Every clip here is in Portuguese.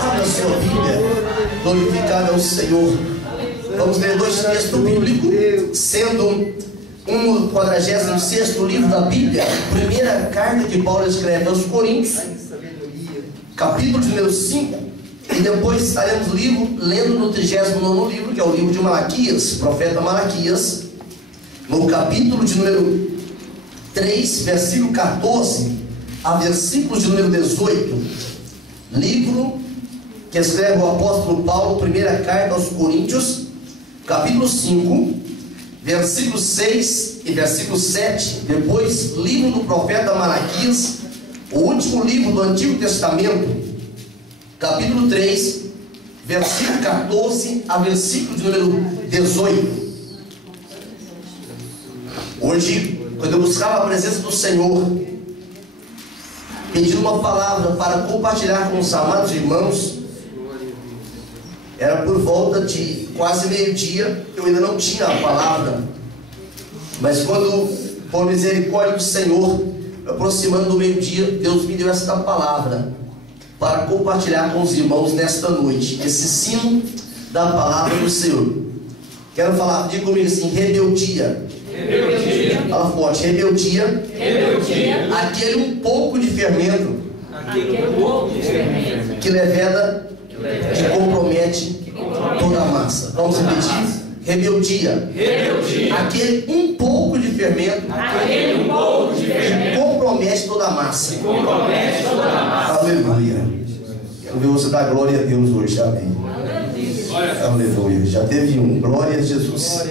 Abra sua Bíblia, glorificado é o Senhor. Vamos ler dois textos bíblicos, sendo um 46º livro da Bíblia, primeira carta que Paulo escreve aos Coríntios, capítulo de número 5, e depois estaremos lendo no 39º livro, que é o livro de Malaquias, profeta Malaquias, no capítulo de número 3, versículo 14 a versículo de número 18, livro que escreve o apóstolo Paulo, primeira carta aos Coríntios, capítulo 5, versículo 6 e versículo 7, depois livro do profeta Malaquias, o último livro do Antigo Testamento, capítulo 3, versículo 14 a versículo de número 18. Hoje, quando eu buscava a presença do Senhor, pedindo uma palavra para compartilhar com os amados irmãos, era por volta de quase meio-dia. Eu ainda não tinha a palavra, mas quando, por misericórdia do Senhor, aproximando do meio-dia, Deus me deu esta palavra para compartilhar com os irmãos nesta noite, esse sino da palavra do Senhor. Quero falar, diga comigo assim: rebeldia. Rebeldia. Fala forte: rebeldia. Rebeldia. Aquele um pouco de fermento, que leveda, que compromete toda a massa. Vamos repetir: rebeldia. Rebeldia. Aquele um pouco de fermento, que compromete toda a massa. Aleluia. Quero ver você dar glória a Deus hoje. Amém. Aleluia. Já teve um. Glória a Jesus.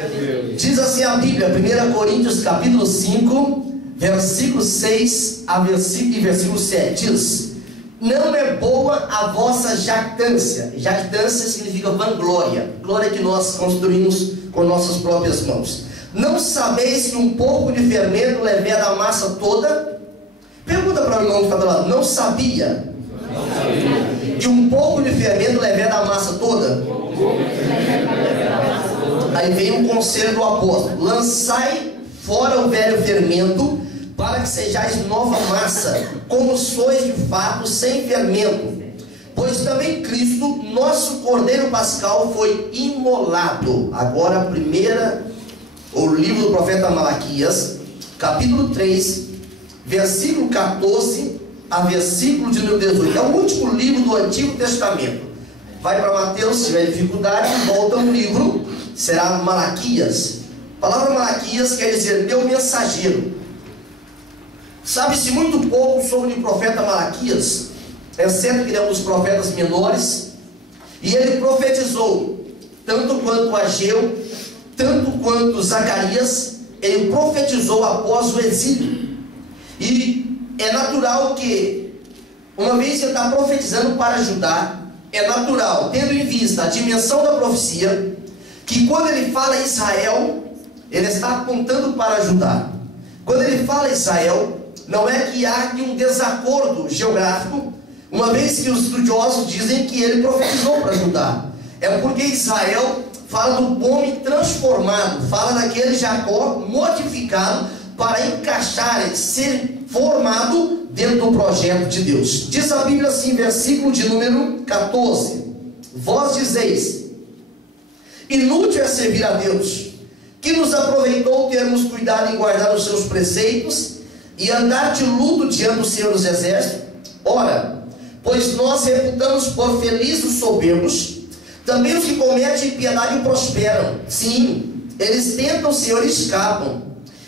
Diz assim a Bíblia, 1 Coríntios capítulo 5, versículo 6 e versículo 7. Diz: não é boa a vossa jactância. Jactância significa vanglória, glória que nós construímos com nossas próprias mãos. Não sabeis que um pouco de fermento leveda a massa toda? Pergunta para o irmão que está do lado: não sabia que um pouco de fermento leveda a massa toda? Aí vem o conselho do apóstolo: lançai fora o velho fermento, para que sejais nova massa, como sois de fato sem fermento. Pois também Cristo, nosso Cordeiro Pascal, foi imolado. Agora o livro do profeta Malaquias, capítulo 3, versículo 14 a versículo de número 18. É o último livro do Antigo Testamento. Vai para Mateus, se tiver dificuldade, volta um livro, será Malaquias. A palavra Malaquias quer dizer meu mensageiro. Sabe-se muito pouco sobre o profeta Malaquias, exceto que ele é um dos profetas menores, e ele profetizou, tanto quanto Ageu, tanto quanto Zacarias, ele profetizou após o exílio. E é natural que, uma vez que ele está profetizando para Judá, é natural, tendo em vista a dimensão da profecia, que quando ele fala Israel, ele está apontando para Judá. Quando ele fala Israel, não é que há aqui um desacordo geográfico, uma vez que os estudiosos dizem que ele profetizou para Judá. É porque Israel fala do homem transformado, fala daquele Jacó modificado para encaixar, ser formado dentro do projeto de Deus. Diz a Bíblia assim, versículo de número 14: vós dizeis: inútil é servir a Deus, que nos aproveitou termos cuidado em guardar os seus preceitos e andar de luto diante do Senhor dos Exércitos. Ora, pois nós reputamos por felizes os soberbos, também os que cometem impiedade prosperam. Sim, eles tentam o Senhor e escapam.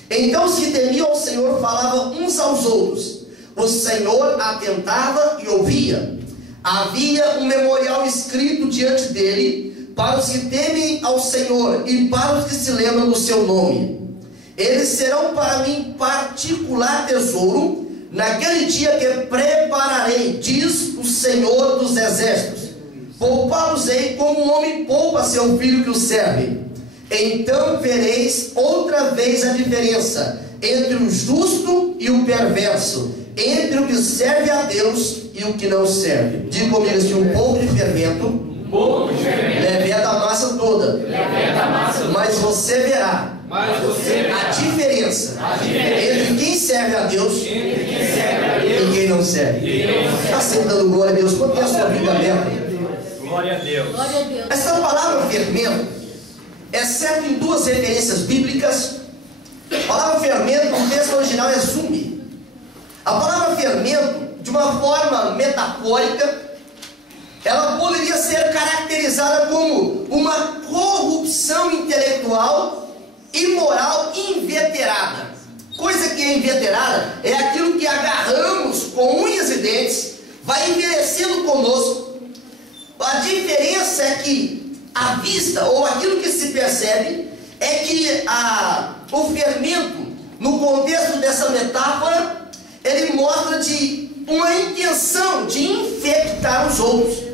Então os que temiam ao Senhor falavam uns aos outros, o Senhor atentava e ouvia. Havia um memorial escrito diante dele para os que temem ao Senhor e para os que se lembram do seu nome. Eles serão para mim particular tesouro naquele dia que prepararei, diz o Senhor dos Exércitos. Poupá-los-ei como um homem poupa seu filho que o serve. Então vereis outra vez a diferença entre o justo e o perverso, entre o que serve a Deus e o que não serve. Diga comigo assim: um pouco de fermento leveda a massa toda. Mas você verá a diferença entre quem serve a Deus E quem não serve? Está sempre dando glória a Deus. Quanto é a sua vida aberta? Glória a Deus. Essa palavra fermento é certo em duas referências bíblicas. A palavra fermento no texto original é zume. A palavra fermento, de uma forma metafórica, ela poderia ser caracterizada como uma corrupção intelectual e moral inveterada. Coisa que é inveterada é aquilo que agarramos com unhas e dentes, vai envelhecendo conosco. A diferença é que a vista, ou aquilo que se percebe, é que o fermento, no contexto dessa metáfora, ele mostra de uma intenção de infectar os outros.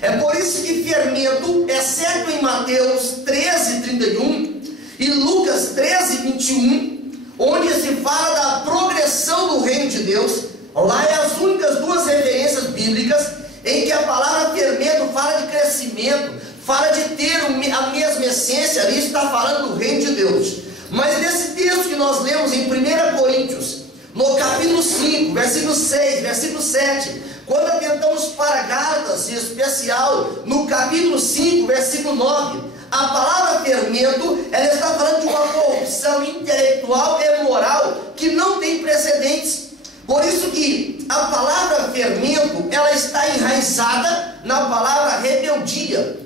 É por isso que fermento é certo em Mateus 13:31 e Lucas 13:21, onde se fala da progressão do reino de Deus. Lá é as únicas duas referências bíblicas em que a palavra fermento fala de crescimento, fala de ter a mesma essência. Ali está falando do reino de Deus. Mas nesse texto que nós lemos em 1 Coríntios, no capítulo 5, versículo 6, versículo 7, quando atentamos para Gálatas, em especial no capítulo 5, versículo 9, a palavra fermento, ela está falando de uma corrupção intelectual e moral que não tem precedentes. Por isso que a palavra fermento, ela está enraizada na palavra rebeldia.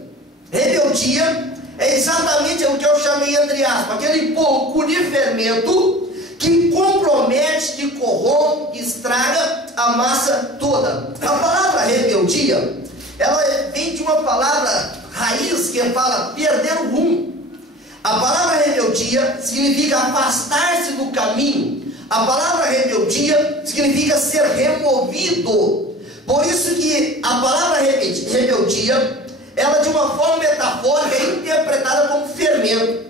Rebeldia é exatamente o que eu chamei, entre aspas, aquele pouco de fermento que compromete, que corrompe, que estraga a massa toda. A palavra rebeldia, ela vem de uma palavra raiz que fala perder o rumo. A palavra rebeldia significa afastar-se do caminho. A palavra rebeldia significa ser removido. Por isso que a palavra rebeldia, ela de uma forma metafórica é interpretada como fermento.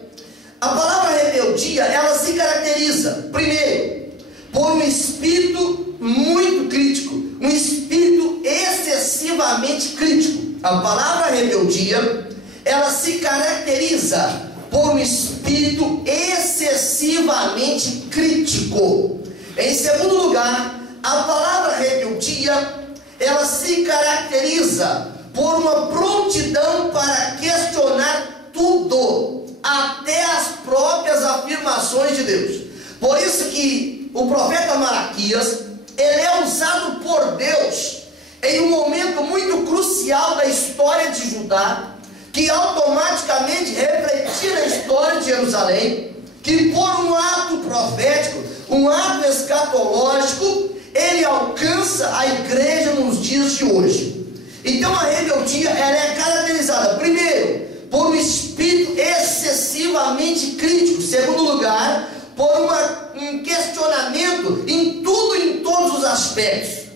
A palavra rebeldia, ela se caracteriza, primeiro, por um espírito muito crítico, um espírito excessivamente crítico. A palavra rebeldia, ela se caracteriza por um espírito excessivamente crítico. Em segundo lugar, a palavra rebeldia, ela se caracteriza por uma prontidão para questionar tudo, até as próprias afirmações de Deus. Por isso que o profeta Malaquias, ele é usado por Deus em um momento muito crucial da história de Judá, que automaticamente refletia na história de Jerusalém, que por um ato profético, um ato escatológico, ele alcança a igreja nos dias de hoje. Então a rebeldia, ela é caracterizada, primeiro, por um espírito excessivamente crítico. Segundo lugar, por um questionamento em tudo e em todos os aspectos.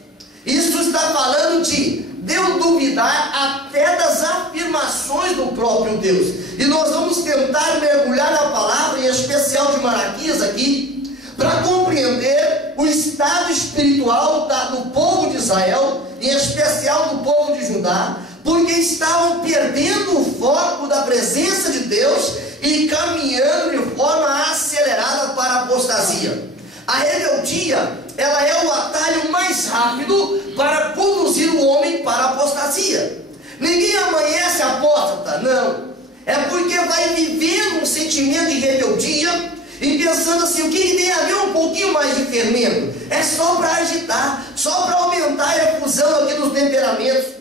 Isso está falando de eu duvidar até das afirmações do próprio Deus. E nós vamos tentar mergulhar na palavra, em especial de Malaquias aqui, para compreender o estado espiritual do povo de Israel, em especial do povo de Judá, porque estavam perdendo o foco da presença de Deus e caminhando de forma acelerada para a apostasia. A rebeldia, ela é o atalho mais rápido para conduzir o homem para a apostasia. Ninguém amanhece apóstata, não. É porque vai vivendo um sentimento de rebeldia e pensando assim, o que tem a ver um pouquinho mais de fermento? É só para agitar, só para aumentar a efusão aqui dos temperamentos.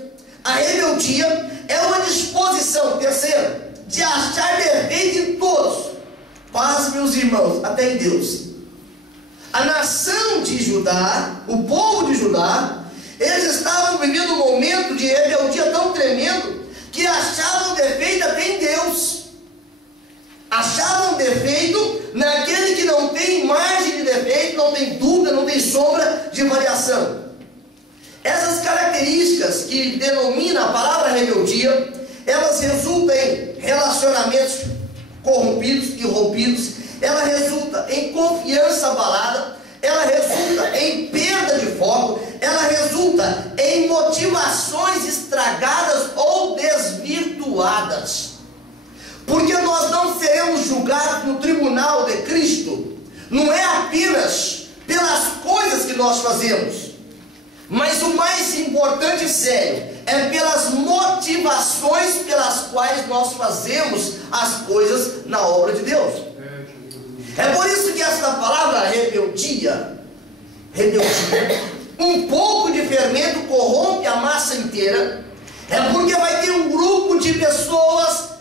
A rebeldia é uma disposição, terceiro, de achar defeito em todos. Paz, meus irmãos, até em Deus. A nação de Judá, o povo de Judá, eles estavam vivendo um momento de rebeldia tão tremendo que achavam defeito até em Deus. Achavam defeito naquele que não tem margem de defeito, não tem dúvida, não tem sombra de variação. Essas características que denominam a palavra rebeldia, elas resultam em relacionamentos corrompidos e rompidos, ela resulta em confiança abalada, ela resulta em perda de foco, ela resulta em motivações estragadas ou desvirtuadas. Porque nós não seremos julgados no tribunal de Cristo, não é apenas pelas coisas que nós fazemos, Mas o mais importante, sério, é pelas motivações pelas quais nós fazemos as coisas na obra de Deus. É por isso que essa palavra rebeldia, um pouco de fermento corrompe a massa inteira. É porque vai ter um grupo de pessoas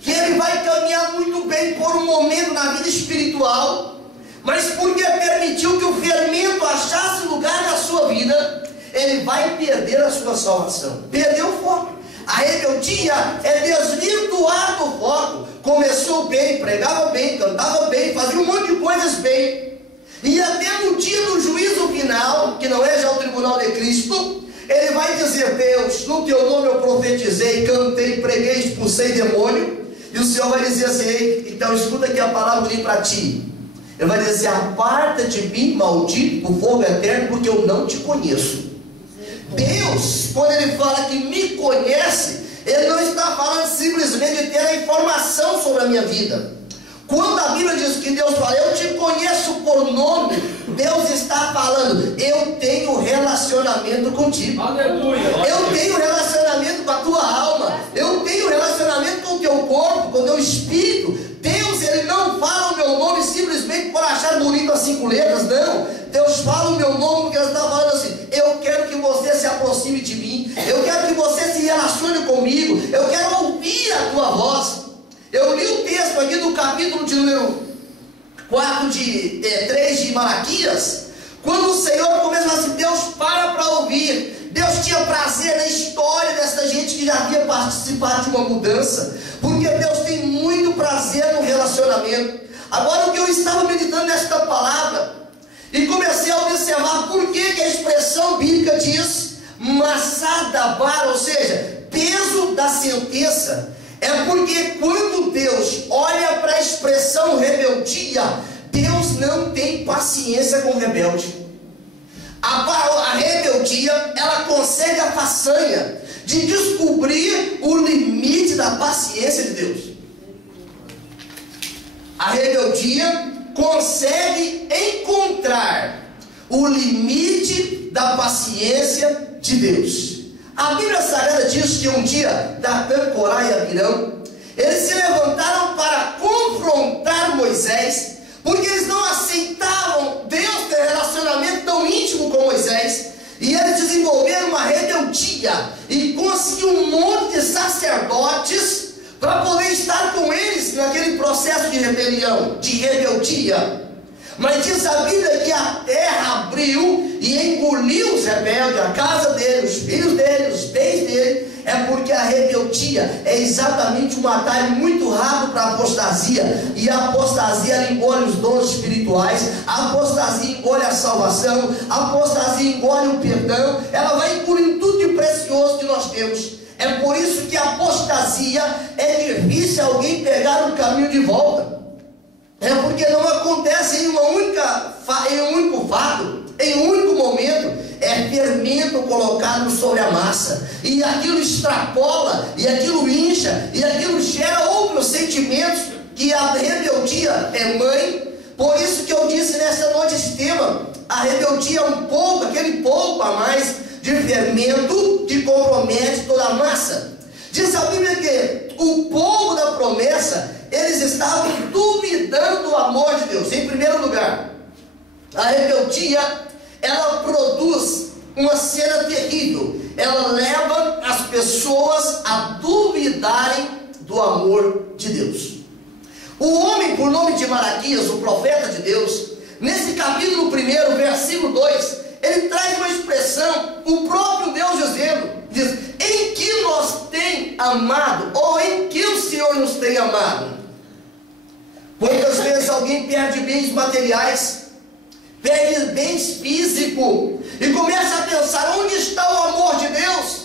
que ele vai caminhar muito bem por um momento na vida espiritual, mas porque permitiu que o fermento achasse lugar na sua vida, ele vai perder a sua salvação. Perdeu o foco. A rebeldia é desvirtuar do foco. Começou bem, pregava bem, cantava bem, fazia um monte de coisas bem, e até no dia do juízo final, que não é já o tribunal de Cristo, ele vai dizer: Deus, no teu nome eu profetizei, cantei, preguei, expulsei demônio. E o Senhor vai dizer assim: ei, então escuta aqui a palavra que eu para ti. Ele vai dizer: aparta de mim, maldito, o fogo eterno, porque eu não te conheço. Deus, quando ele fala que me conhece, ele não está falando simplesmente de ter a informação sobre a minha vida. Quando a Bíblia diz que Deus fala: eu te conheço por nome, Deus está falando: eu tenho relacionamento contigo. Aleluia. Eu tenho relacionamento com a tua alma. Eu tenho relacionamento com o teu corpo, com o teu espírito. Deus, ele não fala o meu nome simplesmente por achar bonito as 5 letras, não. Deus fala o meu nome porque ele está falando assim: eu quero que você se aproxime de mim, eu quero que você se relacione comigo, eu quero ouvir a tua voz. Eu li o texto aqui do capítulo de número 3 de Malaquias, quando o Senhor começa a falar assim: Deus, para ouvir. Deus tinha prazer na história dessa gente que já havia participado de uma mudança, porque Deus tem muito prazer no relacionamento. Agora, o que eu estava meditando nesta palavra, e comecei a observar por que a expressão bíblica diz Massadabar, ou seja, peso da sentença. É porque quando Deus olha para a expressão rebeldia, Deus não tem paciência com o rebelde. A rebeldia, ela consegue a façanha de descobrir o limite da paciência de Deus. A rebeldia consegue encontrar o limite da paciência de Deus. A Bíblia Sagrada diz que um dia Datã, Corá e Abirão, eles se levantaram para confrontar Moisés, porque eles não aceitavam Deus ter relacionamento tão íntimo com Moisés, e eles desenvolveram uma rebeldia e conseguiram um monte de sacerdotes para poder estar com eles naquele processo de rebelião, de rebeldia. Mas diz a Bíblia que a terra abriu e engoliu os rebeldes, a casa dele, os filhos dele, os bens dele. É porque a rebeldia é exatamente um atalho muito rápido para a apostasia. E a apostasia engole os dons espirituais, a apostasia engole a salvação, a apostasia engole o perdão. Ela vai engolindo tudo de precioso que nós temos. É por isso que a apostasia é difícil alguém pegar um caminho de volta. É porque não acontece em um único fato, em um único momento. É fermento colocado sobre a massa, e aquilo extrapola, e aquilo incha, e aquilo gera outros sentimentos, que a rebeldia é mãe. Por isso que eu disse nessa noite esse tema: a rebeldia é um pouco, aquele pouco a mais de fermento que compromete toda a massa. Diz a Bíblia que o povo da promessa, eles estavam duvidando do amor de Deus. Em primeiro lugar, a rebeldia, ela produz uma cena terrível. Ela leva as pessoas a duvidarem do amor de Deus. O homem por nome de Malaquias, o profeta de Deus, nesse capítulo 1, versículo 2, ele traz uma expressão, o próprio Deus diz: em que nos tem amado, ou em que o Senhor nos tem amado. Quantas vezes alguém perde bens materiais, perde bens físicos, e começa a pensar: onde está o amor de Deus?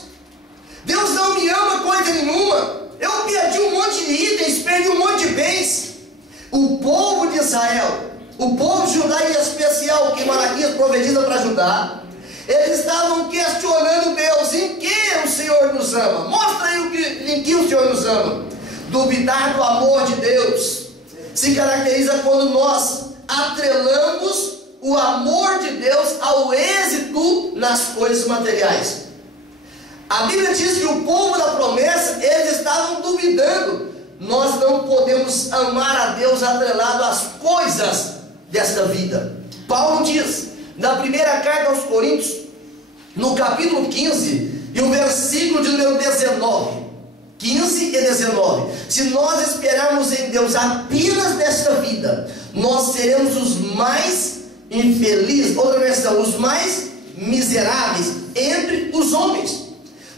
Deus não me ama coisa nenhuma. Eu perdi um monte de itens, perdi um monte de bens. O povo de Israel, o povo de Judá em especial, que Malaquias profetiza para Judá, eles estavam questionando Deus: em que o Senhor nos ama? Mostra aí em que o Senhor nos ama. Duvidar do amor de Deus se caracteriza quando nós atrelamos o amor de Deus ao êxito nas coisas materiais. A Bíblia diz que o povo da promessa, eles estavam duvidando. Nós não podemos amar a Deus atrelado às coisas desta vida. Paulo diz, na primeira carta aos Coríntios, no capítulo 15, e o versículo de número 19, 15 e 19, se nós esperarmos em Deus apenas nesta vida, nós seremos os mais infelizes, outra versão, os mais miseráveis entre os homens.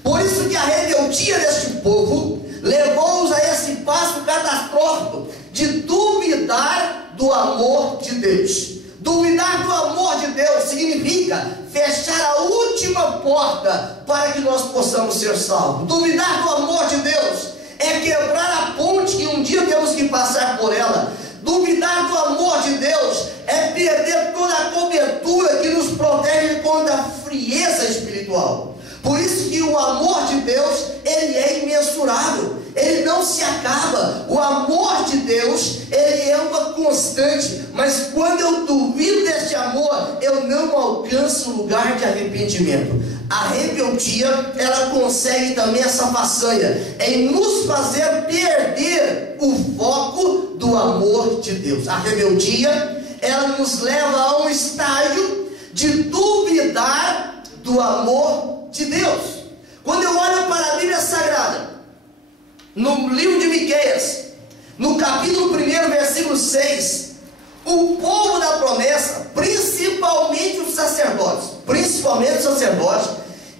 Por isso que a rebeldia deste povo levou-os a esse passo catastrófico de duvidar do amor de Deus. Duvidar do amor de Deus significa fechar a última porta para que nós possamos ser salvos. Duvidar do amor de Deus é quebrar a ponte que um dia temos que passar por ela. Duvidar do amor de Deus é perder toda a cobertura que nos protege contra a frieza espiritual. Por isso que o amor de Deus, ele é imensurável, ele não se acaba. O amor de Deus, ele é uma constante, mas quando eu duvido deste amor, eu não alcanço o lugar de arrependimento. A rebeldia, ela consegue também essa façanha, em nos fazer perder o foco do amor de Deus. A rebeldia, ela nos leva a um estágio de duvidar do amor de Deus. Quando eu olho para a Bíblia Sagrada, no livro de Miqueias, no capítulo 1, versículo 6, o povo da promessa, principalmente os sacerdotes,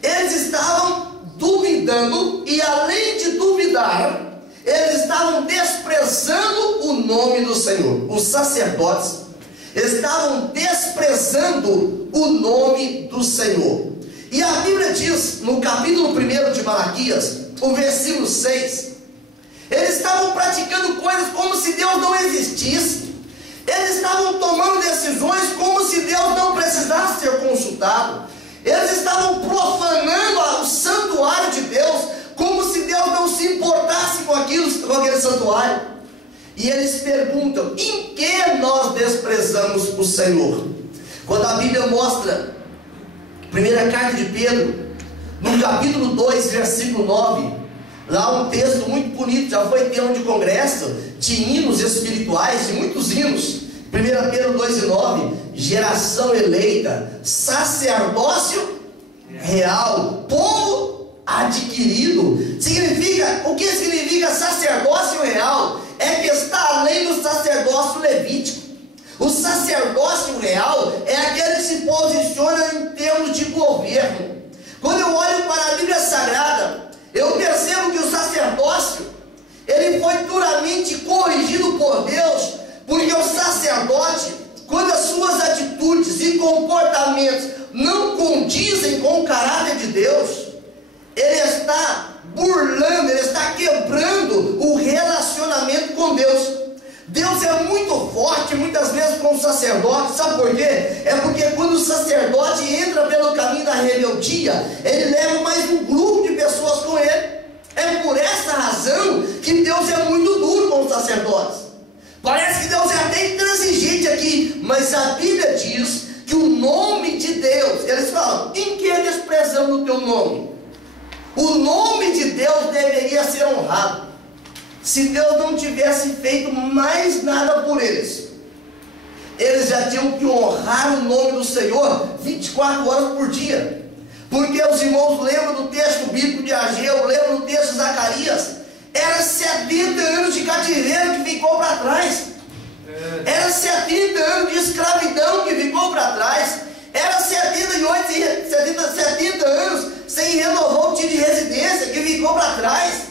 eles estavam duvidando, e além de duvidar, eles estavam desprezando o nome do Senhor. Os sacerdotes estavam desprezando o nome do Senhor. E a Bíblia diz, no capítulo 1 de Malaquias, o versículo 6, eles estavam praticando coisas como se Deus não existisse. Eles estavam tomando decisões como se Deus não precisasse ser consultado. Eles estavam profanando o santuário de Deus, como se Deus não se importasse com aquele santuário. E eles perguntam, em que nós desprezamos o Senhor? Quando a Bíblia mostra, primeira carta de Pedro, no capítulo 2, versículo 9, lá um texto muito bonito, já foi tema de congresso, de hinos espirituais, de muitos hinos. 1 Pedro 2 e 9, geração eleita, sacerdócio real, povo adquirido. O que significa sacerdócio real? É que está além do sacerdócio levítico. O sacerdócio real é aquele que se posiciona em termos de governo. Quando eu olho para a Bíblia Sagrada, eu percebo que o sacerdócio, ele foi duramente corrigido por Deus, porque o sacerdote, quando as suas atitudes e comportamentos não condizem com o caráter de Deus, ele está burlando, ele está quebrando o relacionamento com Deus. Deus é muito forte muitas vezes com o sacerdote, sabe por quê? É porque quando o sacerdote entra pelo caminho da rebeldia, ele leva mais um grupo de pessoas com ele. É por essa razão que Deus é muito duro com os sacerdotes. Parece que Deus é até intransigente aqui, mas a Bíblia diz que o nome de Deus, eles falam, em que desprezamos o teu nome? O nome de Deus deveria ser honrado. Se Deus não tivesse feito mais nada por eles, eles já tinham que honrar o nome do Senhor 24 horas por dia. Porque os irmãos lembram do texto bíblico de Ageu, lembram do texto de Zacarias. Era 70 anos de cativeiro que ficou para trás. Era 70 anos de escravidão que ficou para trás. Era 70 anos sem renovar o tipo de residência que ficou para trás.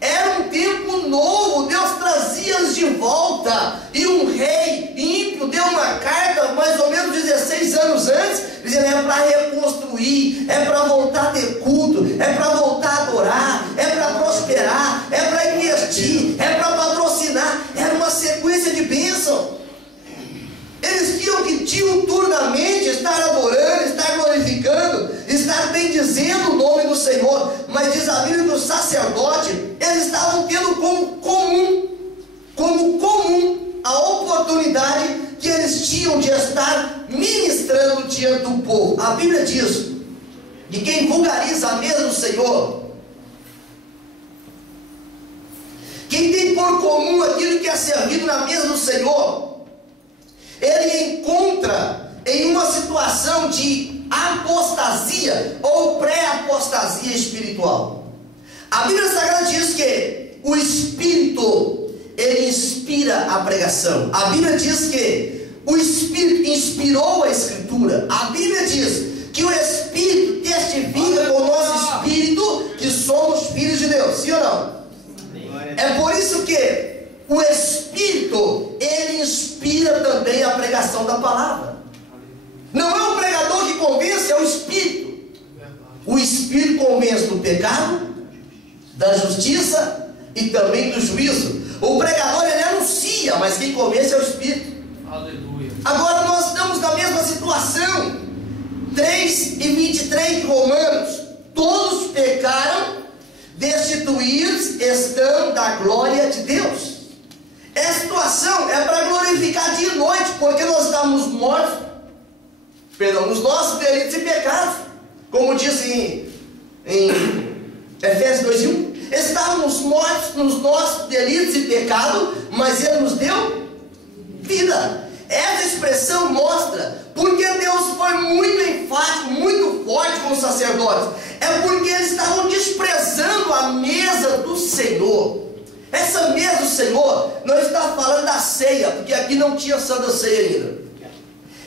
Era um tempo novo, Deus trazia-os de volta. E um rei ímpio deu uma carta, mais ou menos 16 anos antes, dizendo, é para reconstruir, é para voltar a ter culto, é para voltar a adorar, é para prosperar, é para investir, é para patrocinar. Era uma sequência de bênção. Eles tinham que diuturnamente estar adorando, estar glorificando, estar bendizendo o nome do Senhor. Mas diz a Bíblia que os sacerdotes, eles estavam tendo como comum a oportunidade que eles tinham de estar ministrando diante do povo. A Bíblia diz que quem vulgariza a mesa do Senhor, quem tem por comum aquilo que é servido na mesa do Senhor, ele encontra em uma situação de apostasia ou pré-apostasia espiritual. A Bíblia Sagrada diz que o Espírito, ele inspira a pregação. A Bíblia diz que o Espírito inspirou a Escritura. A Bíblia diz que o Espírito testifica com o nosso Espírito que somos filhos de Deus. Sim ou não? É por isso que o Espírito, ele inspira também a pregação da palavra. Não é o pregador que convence, é o Espírito. O Espírito convence do pecado, da justiça e também do juízo. O pregador, ele anuncia, mas quem convence é o Espírito. Aleluia. Agora nós estamos na mesma situação. 3:23 de Romanos: todos pecaram, destituídos estão da glória de Deus. Essa situação é para glorificar dia e noite, porque nós estamos mortos, nos nossos delitos e pecados, como diz em Efésios 2:1. Estávamos mortos nos nossos delitos e pecados, mas Ele nos deu vida. Essa expressão mostra porque Deus foi muito enfático, muito forte com os sacerdotes. É porque eles estavam desprezando a mesa do Senhor. Essa mesa do Senhor não está falando da ceia, porque aqui não tinha Santa Ceia ainda.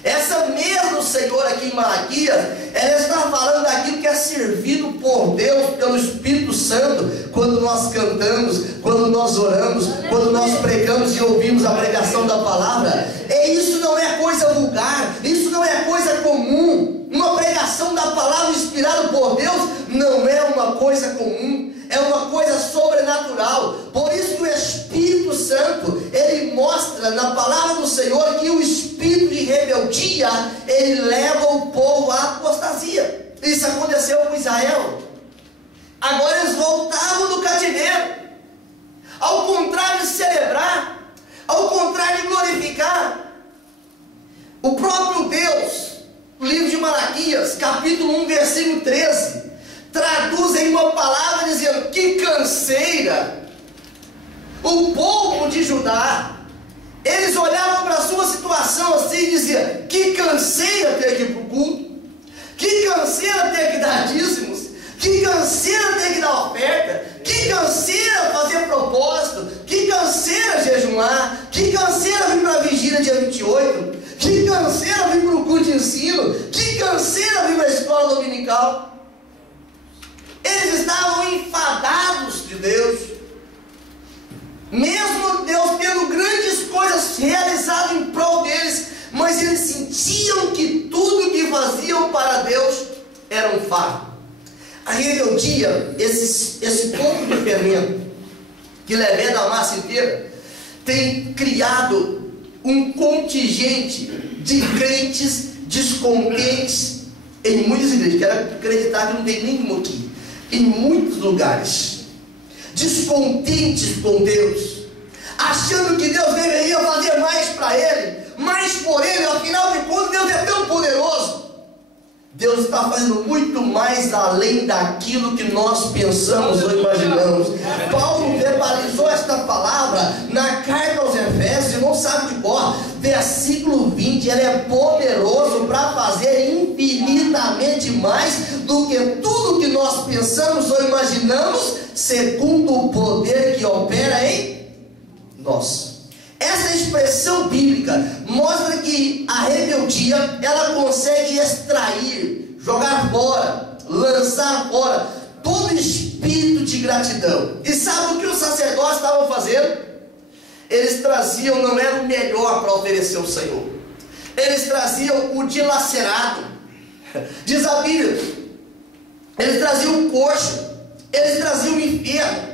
Essa mesa do Senhor aqui em Malaquias, ela está falando daquilo que é servido por Deus, pelo Espírito Santo, quando nós cantamos, quando nós oramos, quando nós pregamos e ouvimos a pregação da palavra. Isso não é coisa vulgar, isso não é coisa comum. Uma pregação da palavra inspirada por Deus não é uma coisa comum, é uma coisa sobrenatural. Por isso que o Espírito Santo, ele mostra na palavra do Senhor que o espírito de rebeldia, ele leva o povo à apostasia. Isso aconteceu com Israel. Agora eles voltavam do cativeiro. Ao contrário de celebrar, ao contrário de glorificar, o próprio Deus, no livro de Malaquias, capítulo 1, versículo 13, traduz em uma palavra dizendo: que canseira! O povo de Judá, eles olhavam para a sua situação assim e diziam: que canseira ter que ir para o culto, que canseira ter que dar dízimos, que canseira ter que dar oferta, que canseira fazer propósito, que canseira jejuar, que canseira vir para a vigília dia 28, que canseira vir para o culto de ensino, que canseira vir para a escola dominical. Eles estavam enfadados de Deus, mesmo Deus tendo grandes coisas realizadas em prol deles, mas eles sentiam que tudo que faziam para Deus era um fardo. A rebeldia, esse pouco de fermento que leveda a massa inteira, tem criado um contingente de crentes descontentes em muitas igrejas. Quero acreditar que não tem nenhum aqui. Em muitos lugares, descontentes com Deus, achando que Deus deveria fazer mais para ele, mais por ele. Afinal de contas, Deus é tão poderoso. Deus está fazendo muito mais além daquilo que nós pensamos ou imaginamos. Paulo verbalizou esta palavra na carta aos Efésios, não sabe de cor, versículo 20, ele é poderoso para fazer infinitamente mais do que tudo que nós pensamos ou imaginamos, segundo o poder que opera em nós. Essa expressão bíblica mostra que a rebeldia, ela consegue extrair, jogar fora, lançar fora todo espírito de gratidão. E sabe o que os sacerdotes estavam fazendo? Eles traziam, não era o melhor para oferecer ao Senhor, eles traziam o dilacerado. Diz a Bíblia, eles traziam o coxo, eles traziam o enfermo.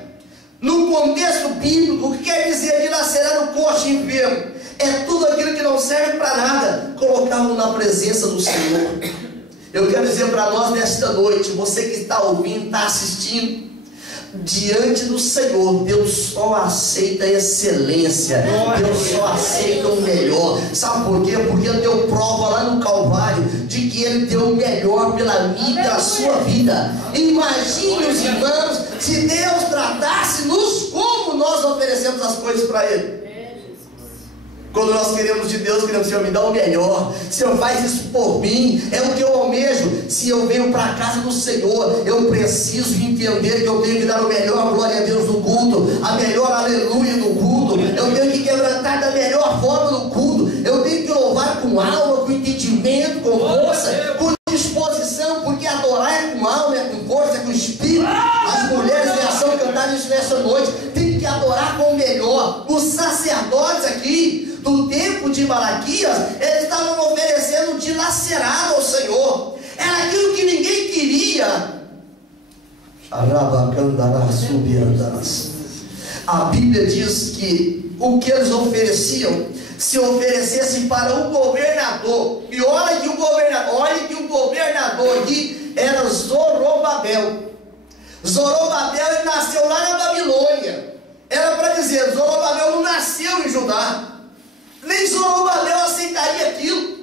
No contexto bíblico, o que quer dizer dilacerar o coxo enfermo? É tudo aquilo que não serve para nada, colocá-lo na presença do Senhor. Eu quero dizer para nós nesta noite, você que está ouvindo, está assistindo, diante do Senhor, Deus só aceita excelência, Deus só aceita o melhor. Sabe por quê? Porque Ele deu prova lá no Calvário de que Ele deu o melhor pela minha e pela sua vida. Imagine, os irmãos, se Deus tratasse-nos como nós oferecemos as coisas para Ele. Quando nós queremos de Deus, queremos, Senhor, me dá o melhor. Senhor, faz isso por mim, é o que eu almejo. Se eu venho para a casa do Senhor, eu preciso entender que eu tenho que dar o melhor, glória a Deus, no culto, a melhor aleluia no culto. Eu tenho que quebrantar da melhor forma no culto. Eu tenho que louvar com alma, com entendimento, com força, com disposição, porque adorar é com alma, é com força, é com espírito. As mulheres em ação cantaram isso nessa noite. Tem que adorar com o melhor. Os sacerdotes aqui do tempo de Malaquias, eles estavam oferecendo dilacerado ao Senhor. Era aquilo que ninguém queria. A Bíblia diz que o que eles ofereciam, se oferecessem para o governador, e olha que o governador aqui era Zorobabel. Zorobabel, ele nasceu lá na Babilônia. Era para dizer, Zorobabel não nasceu em Judá. Nem Zorobabel aceitaria aquilo.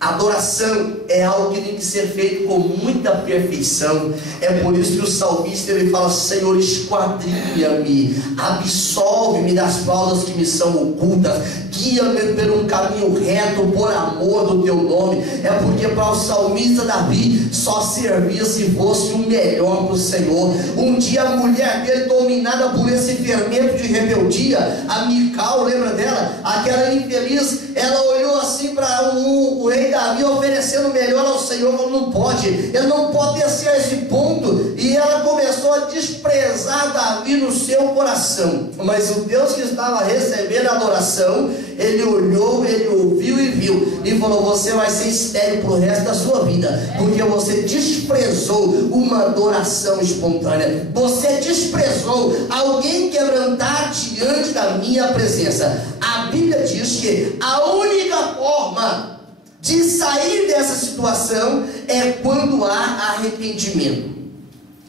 Adoração é algo que tem que ser feito com muita perfeição. É por isso que o salmista ele fala: Senhor, esquadrinha-me, absolve-me das faltas que me são ocultas, guia-me por um caminho reto por amor do teu nome. É porque para o salmista Davi só servia se fosse o melhor para o Senhor. Um dia a mulher dele, dominada por esse fermento de rebeldia, a Mical, lembra dela? Aquela infeliz, ela olhou assim para o rei Davi oferecendo o melhor ao Senhor. Não pode, ele não pode descer a esse ponto. E ela começou a desprezar Davi no seu coração. Mas o Deus que estava recebendo a adoração, ele olhou, ele ouviu e viu, e falou: você vai ser estéril para o resto da sua vida, porque você desprezou uma adoração espontânea. Você desprezou alguém quebrantar diante da minha presença. A Bíblia diz que a única forma de sair dessa situação é quando há arrependimento.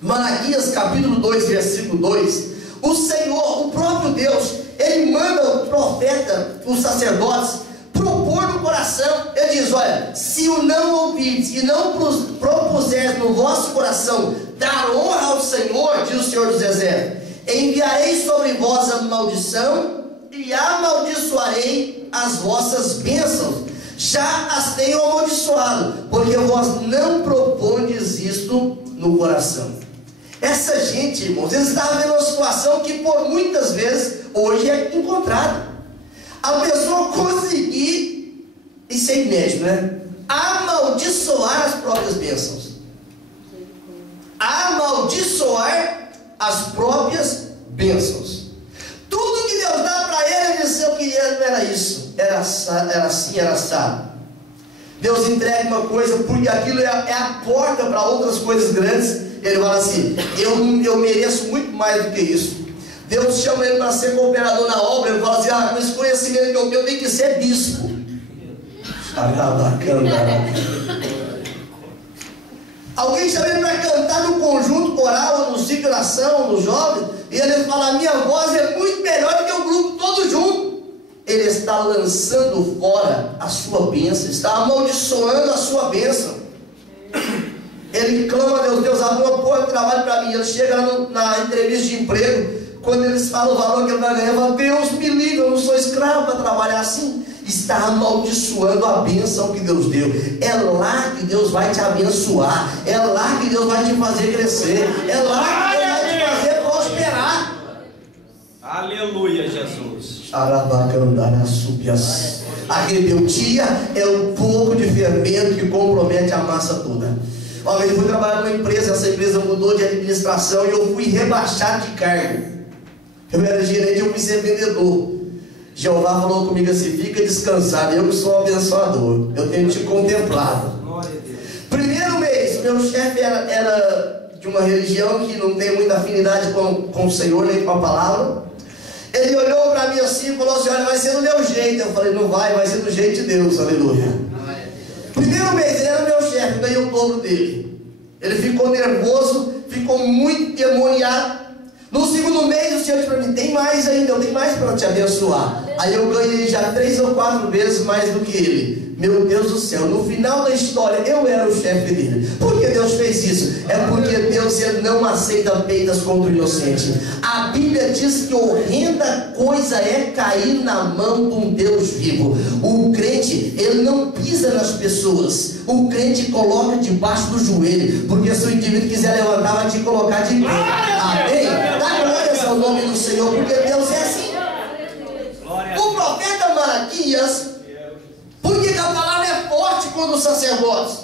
Malaquias capítulo 2, versículo 2, o Senhor, o próprio Deus, ele manda o profeta, os sacerdotes, propor no coração. Ele diz: olha, se o não ouvirdes e não propuseres no vosso coração dar honra ao Senhor, diz o Senhor dos Exércitos, enviarei sobre vós a maldição e amaldiçoarei as vossas bênçãos. Já as tenho amaldiçoado, porque vós não propondes isto no coração. Essa gente, irmãos, eles estavam vendo uma situação que por muitas vezes hoje é encontrada. A pessoa conseguir, isso é inédito, né? Amaldiçoar as próprias bênçãos. Amaldiçoar as próprias bênçãos. Tudo que Deus dá para ele, ele disse: eu queria, não era isso. Era assim, era assado. Deus entrega uma coisa porque aquilo é a porta para outras coisas grandes. Ele fala assim: eu mereço muito mais do que isso. Deus chama ele para ser cooperador na obra. Ele fala assim: com esse conhecimento que eu tenho, tem que ser bispo. Alguém chama ele para cantar no conjunto coral, no ciclo de oração, no jovem, e ele fala: a minha voz é muito melhor do que o grupo todo junto. Ele está lançando fora a sua bênção, está amaldiçoando a sua bênção. Ele clama a Deus: Deus, abre uma porta de trabalho para mim. Ele chega na entrevista de emprego, quando eles falam o valor que ele vai ganhar, ele fala: Deus me livre, eu não sou escravo para trabalhar assim. Está amaldiçoando a bênção que Deus deu. É lá que Deus vai te abençoar, é lá que Deus vai te fazer crescer, é lá que Deus vai te fazer prosperar. Aleluia, Jesus. A rebeldia é um pouco de fermento que compromete a massa toda. Uma vez eu fui trabalhar numa empresa, essa empresa mudou de administração e eu fui rebaixado de cargo. Eu era gerente, eu fui ser vendedor. Jeová falou comigo assim: fica descansado, eu que sou um abençoador, eu tenho te contemplado. Primeiro mês, meu chefe era de uma religião que não tem muita afinidade com o Senhor, nem com a palavra. Ele olhou para mim assim e falou assim: olha, vai ser do meu jeito. Eu falei: não vai ser do jeito de Deus, aleluia. Primeiro mês, ele era meu chefe, eu ganhei o dobro dele. Ele ficou nervoso, ficou ficou muito demoniado. No segundo mês o Senhor disse para mim: tem mais ainda, eu tenho mais para te abençoar. Aí eu ganhei já 3 ou 4 vezes mais do que ele. Meu Deus do céu, no final da história eu era o chefe dele. Por que Deus fez isso? É porque Deus, ele não aceita peitas contra o inocente. A Bíblia diz que horrenda coisa é cair na mão de um Deus vivo. O crente, ele não pisa nas pessoas. O crente coloca debaixo do joelho, porque se o indivíduo quiser levantar, vai te colocar de pé. Amém? Dá glórias ao nome do Senhor, porque Deus é assim. O profeta Malaquias, por que a palavra é forte contra os sacerdotes?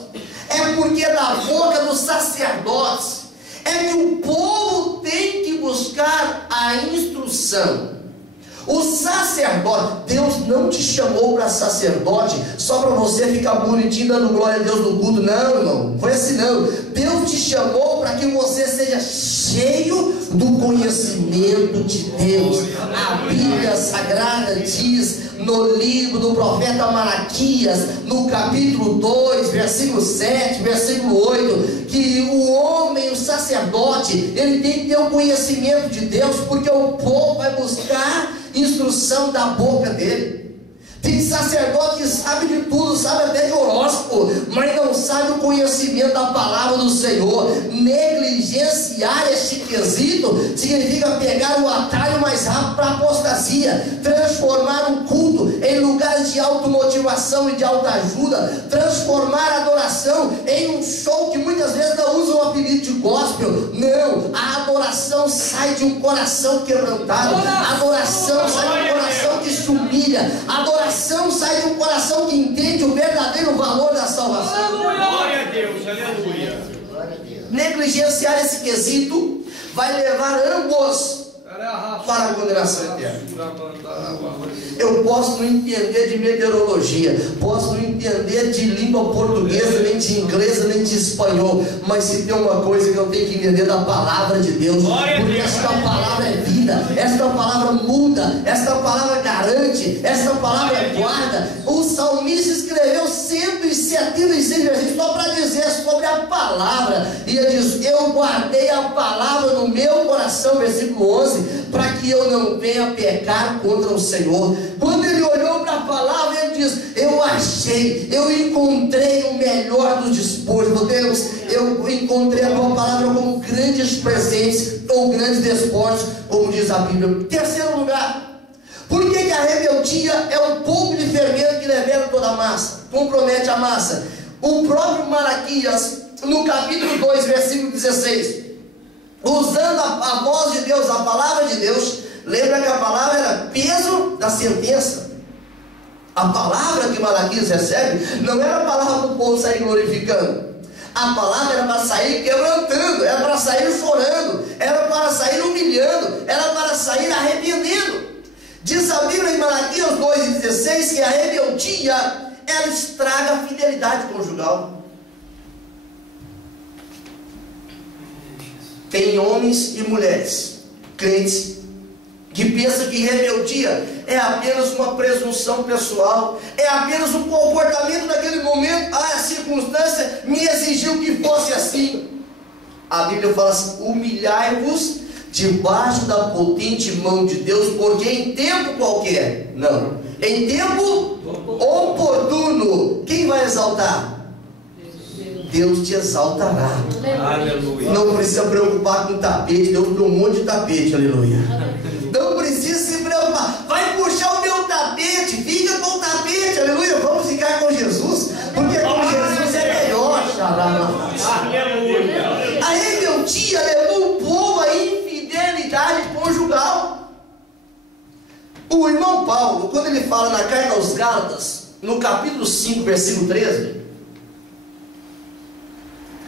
É porque da boca dos sacerdotes é que o povo tem que buscar a instrução. O sacerdote, Deus não te chamou para sacerdote só para você ficar bonitinho dando glória a Deus no culto. Não, irmão, não foi assim não. Deus te chamou para que você seja cheio do conhecimento de Deus. A Bíblia Sagrada diz no livro do profeta Malaquias, no capítulo 2, versículo 7, versículo 8, que o homem, o sacerdote, ele tem que ter o conhecimento de Deus, porque o povo vai buscar instrução da boca dele. Tem sacerdote que sabe de tudo, sabe até de horóscopo, mas não sabe o conhecimento da palavra do Senhor. Negligenciar este quesito significa pegar o atalho mais rápido para a apostasia, transformar um culto em lugares de automotivação e de autoajuda, transformar a adoração em um show que muitas vezes não usa o apelido de gospel. Não, a adoração sai de um coração quebrantado, a adoração sai de um coração que se humilha, a adoração sai de um coração que entende o verdadeiro valor da salvação. Glória a Deus, aleluia. Negligenciar esse quesito vai levar ambos para a condenação eterna. Eu posso não entender de meteorologia, posso não entender de língua portuguesa, nem de inglês, nem de espanhol, mas se tem uma coisa que eu tenho que entender da palavra de Deus, porque esta palavra é vida, esta palavra muda, esta palavra garante, esta palavra guarda. O salmista escreveu 176 versículos só para dizer sobre a palavra, e ele diz: eu guardei a palavra no meu coração, versículo 11, para que eu não venha pecar contra o Senhor. Quando ele olhou para a palavra, ele diz: eu achei, eu encontrei o melhor dos despojos. Deus, eu encontrei a tua palavra como grandes presentes ou grandes despojos, como diz a Bíblia. Terceiro lugar, por que a rebeldia é um pouco de fermento que leveda toda a massa, compromete a massa? O próprio Malaquias, no capítulo 2, versículo 16, usando a voz de Deus, a palavra de Deus, lembra que a palavra era peso da sentença. A palavra que Malaquias recebe não era a palavra para o povo sair glorificando. A palavra era para sair quebrantando, era para sair chorando, era para sair humilhando, era para sair arrependendo. Diz a Bíblia em Malaquias 2,16 que a rebeldia, ela estraga a fidelidade conjugal. Tem homens e mulheres crentes que pensam que rebeldia é apenas uma presunção pessoal, é apenas um comportamento daquele momento. A circunstância me exigiu que fosse assim. A Bíblia fala assim: humilhai-vos debaixo da potente mão de Deus, porque em tempo qualquer, não, em tempo oportuno, quem vai exaltar? Deus te exaltará. Aleluia. Não precisa preocupar com tapete. Deus deu um monte de tapete, aleluia. Não precisa se preocupar. Vai puxar o meu tapete, fica com o tapete, aleluia. Vamos ficar com Jesus, porque com Jesus é melhor. Aleluia. A rebeldia levou o povo à infidelidade conjugal. O irmão Paulo, quando ele fala na carta aos Gálatas, no capítulo 5, versículo 13,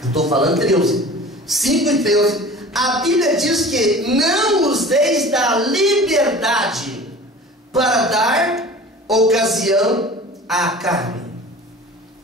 eu estou falando 13, 5 e 13, a Bíblia diz que não os deis da liberdade para dar ocasião à carne.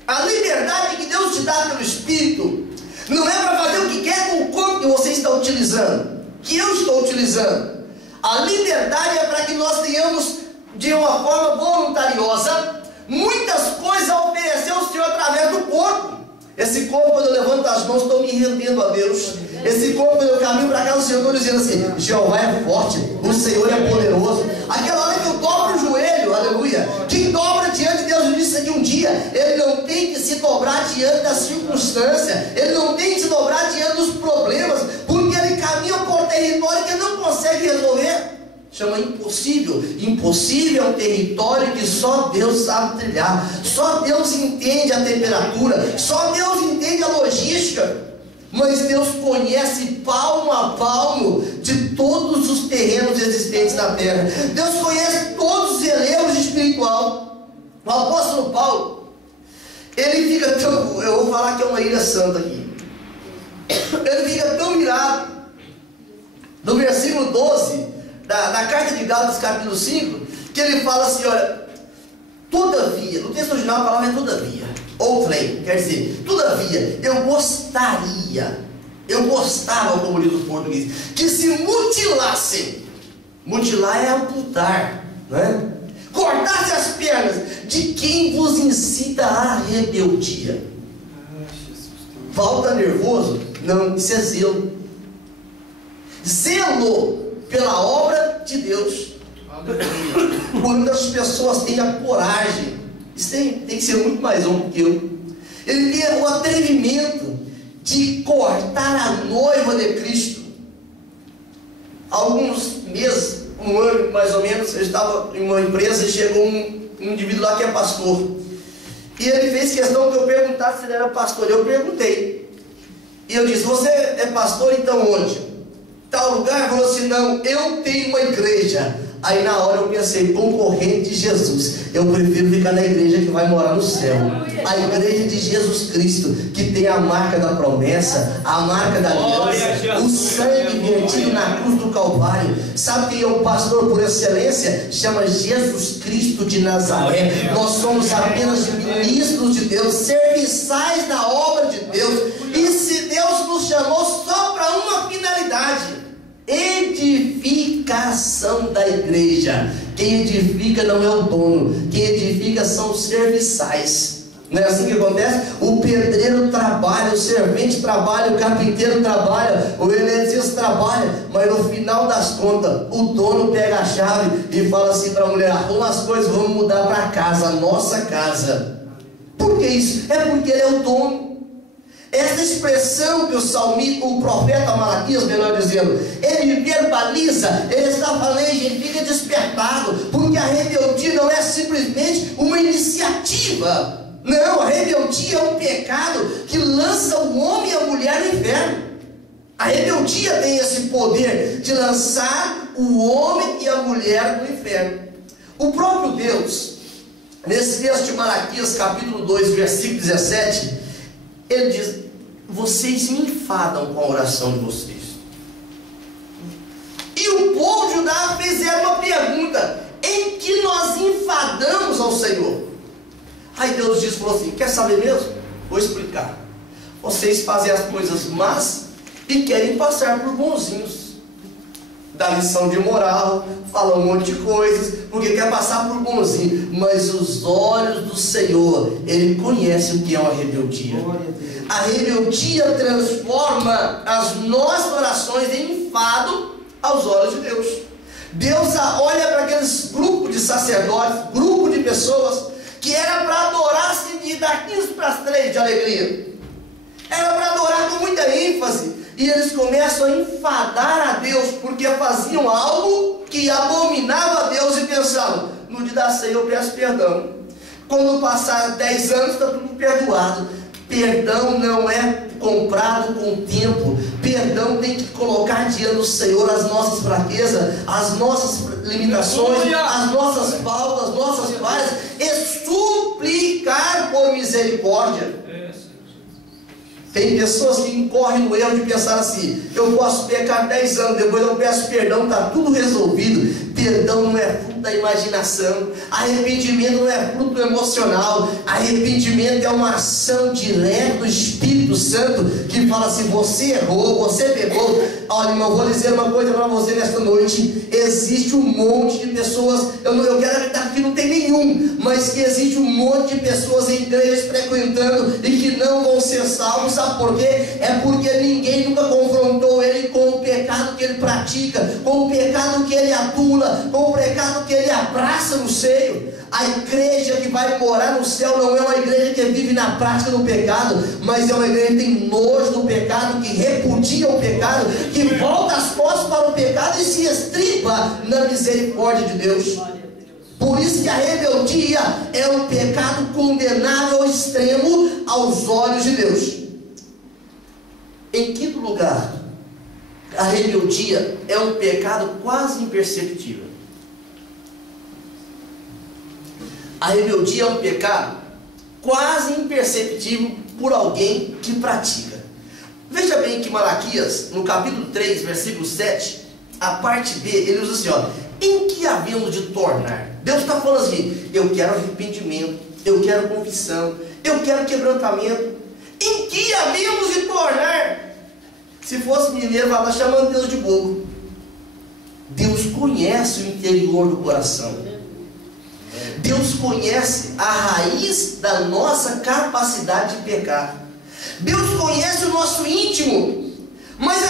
A liberdade que Deus te dá pelo Espírito não é para fazer o que quer com o corpo que você está utilizando, que eu estou utilizando. A liberdade é para que nós tenhamos, de uma forma voluntariosa, muitas coisas a oferecer ao Senhor através do corpo. Esse corpo, quando eu levanto as mãos, estou me rendendo a Deus. Esse corpo, quando eu caminho para casa, o Senhor dizendo assim: Jeová é forte, o Senhor é poderoso. Aquela hora que eu dobro o joelho, aleluia. Quem dobra diante de Deus, eu disse aqui um dia, ele não tem que se dobrar diante da circunstância, ele não tem que se dobrar diante dos problemas, porque ele caminha por território que ele não consegue resolver. Chama impossível. Impossível é um território que só Deus sabe trilhar, só Deus entende a temperatura, só Deus entende a logística. Mas Deus conhece palmo a palmo de todos os terrenos existentes na terra. Deus conhece todos os relevos espiritual. O apóstolo Paulo, ele fica tão, eu vou falar que é uma ilha santa aqui, ele fica tão irado no versículo 12 da carta de Gálatas, capítulo 5, que ele fala assim: olha, todavia, no texto original a palavra é todavia, outrem, quer dizer, todavia, eu gostava, como diz o português, que se mutilassem. Mutilar é amputar, né? Cortasse as pernas de quem vos incita à rebeldia. Paulo está nervoso? Não, isso é zelo. Zelo pela obra de Deus. Quando as pessoas têm a coragem, isso tem que ser muito mais homem que eu. Ele tem o atrevimento de cortar a noiva de Cristo. Alguns meses, um ano mais ou menos, eu estava em uma empresa e chegou um indivíduo lá que é pastor. E ele fez questão que eu perguntasse se ele era pastor. Eu perguntei. E eu disse: você é pastor, então onde? Tal lugar? Falou assim: não, eu tenho uma igreja. Aí na hora eu pensei: concorrente de Jesus, eu prefiro ficar na igreja que vai morar no céu, a igreja de Jesus Cristo, que tem a marca da promessa, a marca da aliança, o sangue vertido na cruz do Calvário. Sabe quem é o pastor por excelência? Chama Jesus Cristo de Nazaré. Nós somos apenas ministros de Deus, serviçais da obra de Deus. E se Deus nos chamou só para uma finalidade: edificação da igreja. Quem edifica não é o dono, quem edifica são os serviçais. Não é assim que acontece? O pedreiro trabalha, o servente trabalha, o carpinteiro trabalha, o eletricista trabalha, mas no final das contas o dono pega a chave e fala assim para a mulher: arruma as coisas, vamos mudar para casa, a nossa casa. Por que isso? É porque ele é o dono. Essa expressão que o profeta Malaquias, melhor dizendo, ele verbaliza, ele está falando, ele fica despertado, porque a rebeldia não é simplesmente uma iniciativa. Não, a rebeldia é um pecado que lança o homem e a mulher no inferno. A rebeldia tem esse poder de lançar o homem e a mulher no inferno. O próprio Deus, nesse texto de Malaquias, capítulo 2, versículo 17, ele diz: vocês me enfadam com a oração de vocês. E o povo de Judá fizeram uma pergunta: em que nós enfadamos ao Senhor? Aí Deus falou assim: quer saber mesmo? Vou explicar. Vocês fazem as coisas más e querem passar por bonzinhos, dá lição de moral, fala um monte de coisas, porque quer passar por bonzinho. Mas os olhos do Senhor, Ele conhece o que é uma rebeldia. A rebeldia transforma as nossas orações em enfado aos olhos de Deus. Deus olha para aqueles grupos de sacerdotes, grupo de pessoas que era para adorar assim, de dar 15 para as 3 de alegria, era para adorar com muita ênfase, e eles começam a enfadar a Deus porque faziam algo que abominava a Deus e pensavam: no dia da ceia eu peço perdão, quando passar 10 anos está tudo perdoado. Perdão não é comprado com tempo. Perdão tem que colocar diante do Senhor as nossas fraquezas, as nossas limitações, as nossas faltas, as nossas falhas, e suplicar por misericórdia. Tem pessoas que incorrem no erro de pensar assim: eu posso pecar 10 anos, depois eu peço perdão, está tudo resolvido. Perdão não é fruto da imaginação, arrependimento não é fruto emocional, arrependimento é uma ação direta do Espírito Santo, que fala assim: você errou, você pecou. Olha, irmão, eu vou dizer uma coisa para você nesta noite: existe um monte de pessoas, eu quero acreditar que não tem nenhum, mas que existe um monte de pessoas em igrejas frequentando e que não vão ser salvos. Sabe por quê? É porque ninguém nunca confrontou ele com o ele pratica, com o pecado que ele adula, com o pecado que ele abraça no seio. A igreja que vai morar no céu não é uma igreja que vive na prática do pecado, mas é uma igreja que tem nojo do pecado, que repudia o pecado, que volta as costas para o pecado e se estriba na misericórdia de Deus. Por isso que a rebeldia é um pecado condenável ao extremo aos olhos de Deus. Em quinto lugar, a rebeldia é um pecado quase imperceptível. A rebeldia é um pecado quase imperceptível por alguém que pratica. Veja bem que Malaquias, no capítulo 3, versículo 7, a parte B, ele usa assim, ó: em que havemos de tornar? Deus está falando assim: eu quero arrependimento, eu quero confissão, eu quero quebrantamento. Em que havemos de tornar? Se fosse mineiro, vai estar chamando Deus de bobo. Deus conhece o interior do coração. Deus conhece a raiz da nossa capacidade de pecar. Deus conhece o nosso íntimo. Mas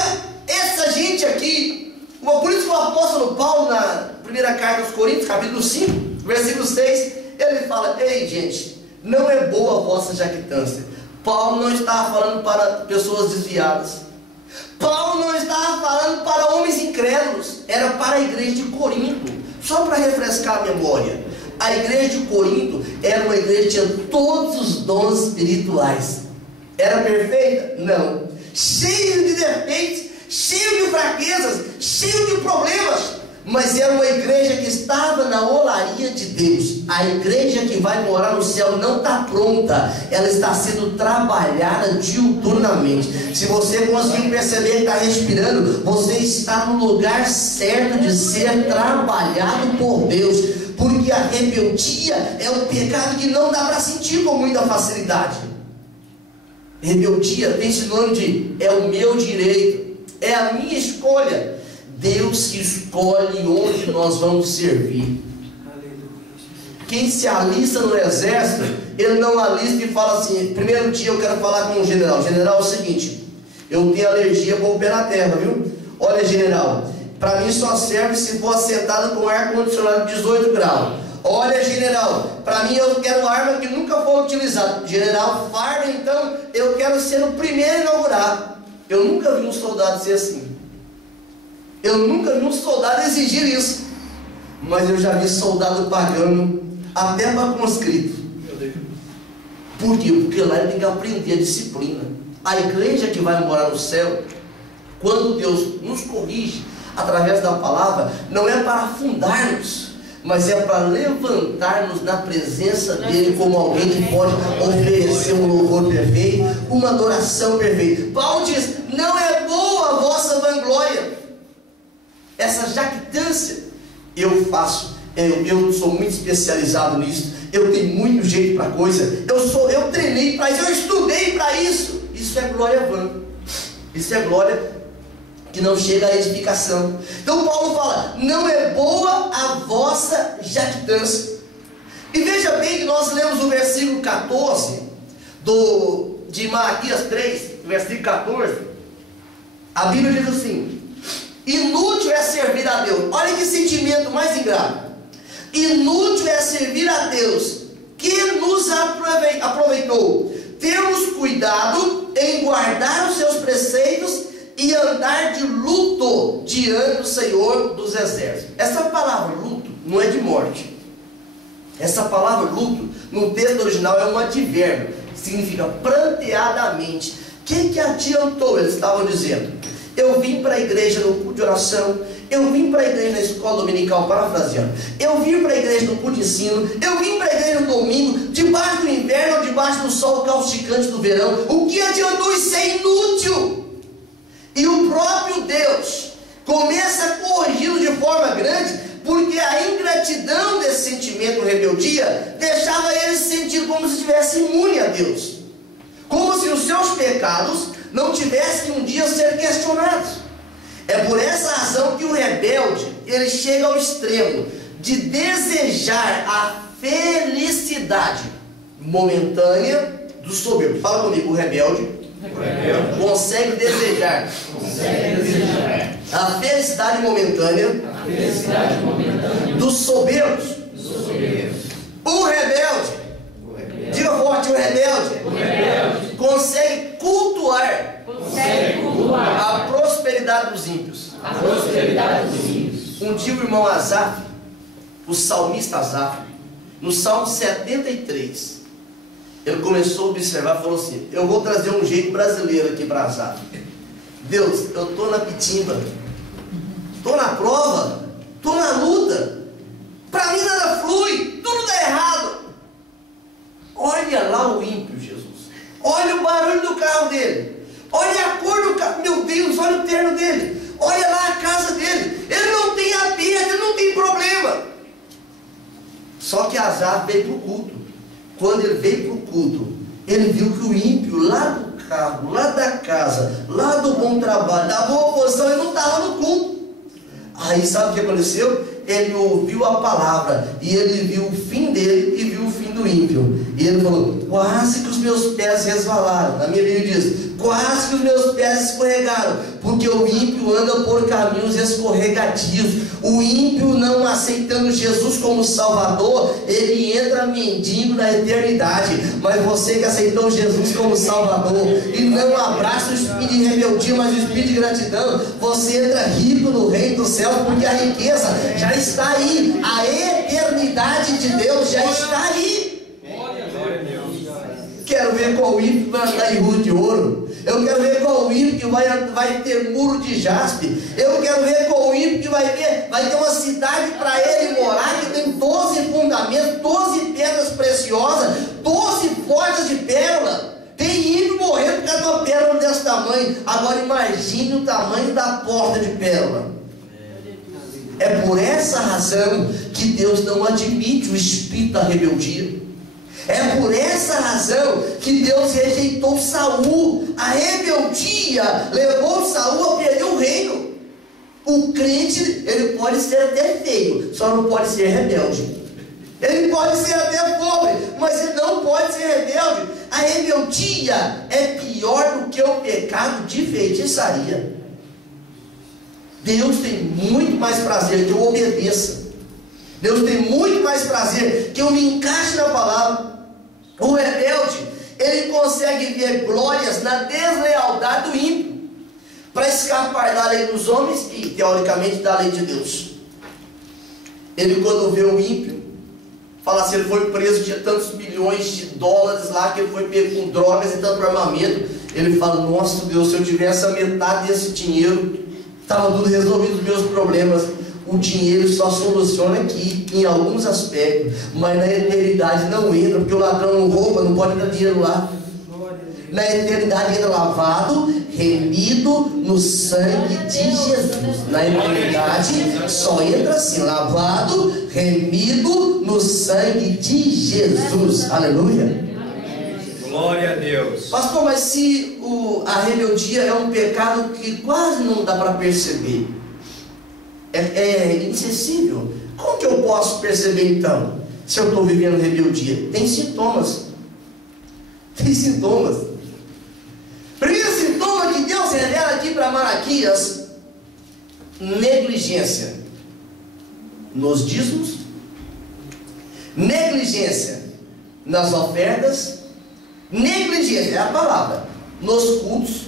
essa gente aqui, por isso que o apóstolo Paulo, na primeira carta aos Coríntios, capítulo 5, versículo 6, ele fala: ei gente, não é boa a vossa jactância. Paulo não estava falando para pessoas desviadas. Paulo não estava falando para homens incrédulos. Era para a igreja de Corinto. Só para refrescar a memória, a igreja de Corinto era uma igreja que tinha todos os dons espirituais. Era perfeita? Não. Cheio de defeitos, cheio de fraquezas, cheio de problemas. Mas era uma igreja que estava na olaria de Deus. A igreja que vai morar no céu não está pronta. Ela está sendo trabalhada diuturnamente. Se você conseguir perceber que está respirando, você está no lugar certo de ser trabalhado por Deus. Porque a rebeldia é um pecado que não dá para sentir com muita facilidade. Rebeldia tem sinônimo de é o meu direito, é a minha escolha. Deus que escolhe onde nós vamos servir. Quem se alista no exército, ele não alista e fala assim: primeiro dia eu quero falar com o general. General, é o seguinte, eu tenho alergia com o pé na terra, viu? Olha, general, para mim só serve se for assentado com ar condicionado de 18 graus. Olha, general, para mim eu quero arma que nunca foi utilizada. General, farda, então eu quero ser o primeiro a inaugurar. Eu nunca vi um soldado ser assim. Eu nunca vi um soldado exigir isso. Mas eu já vi soldado pagando até para conscrito. Por quê? Porque lá ele tem que aprender a disciplina. A igreja que vai morar no céu, quando Deus nos corrige através da palavra, não é para afundar-nos, mas é para levantar-nos na presença dele como alguém que pode oferecer um louvor perfeito, uma adoração perfeita. Paulo diz: não é boa a vossa vanglória. Essa jactância eu faço, eu sou muito especializado nisso, eu tenho muito jeito para coisa, eu treinei para isso, eu estudei para isso. Isso é glória vã, isso é glória que não chega à edificação. Então Paulo fala: não é boa a vossa jactância. E veja bem que nós lemos o versículo 14 de Malaquias 3, versículo 14. A Bíblia diz assim: inútil é servir a Deus. Olha que sentimento mais ingrato. Inútil é servir a Deus, que nos aproveitou. Temos cuidado em guardar os seus preceitos e andar de luto diante do Senhor dos exércitos. Essa palavra luto não é de morte. Essa palavra luto no texto original é um advérbio, significa pranteadamente. O que adiantou? Eles estavam dizendo: eu vim para a igreja no culto de oração, eu vim para a igreja na escola dominical, parafraseando, eu vim para a igreja no culto de ensino, eu vim para a igreja no domingo, debaixo do inverno ou debaixo do sol causticante do verão. O que adiantou? Isso é inútil. E o próprio Deus começa a corrigi-lo de forma grande, porque a ingratidão desse sentimento de rebeldia deixava ele se sentir como se estivesse imune a Deus, como se os seus pecados não tivessem um dia ser questionados. É por essa razão que o rebelde, ele chega ao extremo de desejar a felicidade momentânea do soberbo. Fala comigo: o rebelde consegue desejar a felicidade momentânea dos soberbos. O rebelde, diga forte, o rebelde consegue cultuar a prosperidade dos ímpios. Um dia o irmão Asaf, o salmista Asaf, no Salmo 73, ele começou a observar e falou assim: eu vou trazer um jeito brasileiro aqui para Asaf. Deus, eu estou na pitimba, estou na prova, estou na luta, para mim nada flui, tudo dá errado. Olha lá o ímpio, Jesus. Olha o barulho do carro dele. Olha a cor do carro. Meu Deus, olha o terno dele. Olha lá a casa dele. Ele não tem aperto, ele não tem problema. Só que Asaf veio para o culto. Quando ele veio para o culto, ele viu que o ímpio lá do carro, lá da casa, lá do bom trabalho, da boa posição, ele não estava no culto. Aí sabe o que aconteceu? Ele ouviu a palavra e ele viu o fim dele e viu o fim do ímpio. E ele falou: quase que os meus pés resvalaram. Na minha Bíblia diz: quase que os meus pés escorregaram, porque o ímpio anda por caminhos escorregadios. O ímpio, não aceitando Jesus como Salvador, ele entra mendigo na eternidade. Mas você que aceitou Jesus como Salvador e não abraça o espírito de rebeldia, mas o espírito de gratidão, você entra rico no reino dos céus, porque a riqueza já está aí, a eternidade de Deus já está aí. Quero ver qual ímpio vai andar em rua de ouro. Eu quero ver qual ímpio que vai ter muro de jaspe. Eu quero ver qual ímpio que vai ter uma cidade para ele morar, que tem 12 fundamentos, 12 pedras preciosas, 12 portas de pérola. Tem ímpio morrendo por causa de uma pérola desse tamanho. Agora imagine o tamanho da porta de pérola. É por essa razão que Deus não admite o espírito da rebeldia. É por essa razão que Deus rejeitou Saul. A rebeldia levou Saul a perder o reino. O crente, ele pode ser até feio, só não pode ser rebelde. Ele pode ser até pobre, mas ele não pode ser rebelde. A rebeldia é pior do que o pecado de feitiçaria. Deus tem muito mais prazer que eu obedeça. Deus tem muito mais prazer que eu me encaixe na palavra. O rebelde, ele consegue ver glórias na deslealdade do ímpio, para escapar da lei dos homens e, teoricamente, da lei de Deus. Ele, quando vê o ímpio, fala assim: ele foi preso, tinha tantos milhões de dólares lá, que ele foi pego com drogas e tanto armamento. Ele fala: nossa Deus, se eu tivesse a metade desse dinheiro, estava tudo resolvido os meus problemas. O dinheiro só soluciona aqui, em alguns aspectos, mas na eternidade não entra, porque o ladrão não rouba, não pode dar dinheiro lá. Na eternidade entra lavado, remido no sangue de Jesus. Na eternidade só entra assim: lavado, remido no sangue de Jesus. Aleluia. Glória a Deus. Pastor, mas se a rebeldia é um pecado que quase não dá para perceber, é inacessível, como que eu posso perceber então se eu estou vivendo rebeldia? Tem sintomas. Tem sintomas. Primeiro sintoma que Deus revela aqui para Malaquias: negligência nos dízimos, negligência nas ofertas, negligência, é a palavra, nos cultos,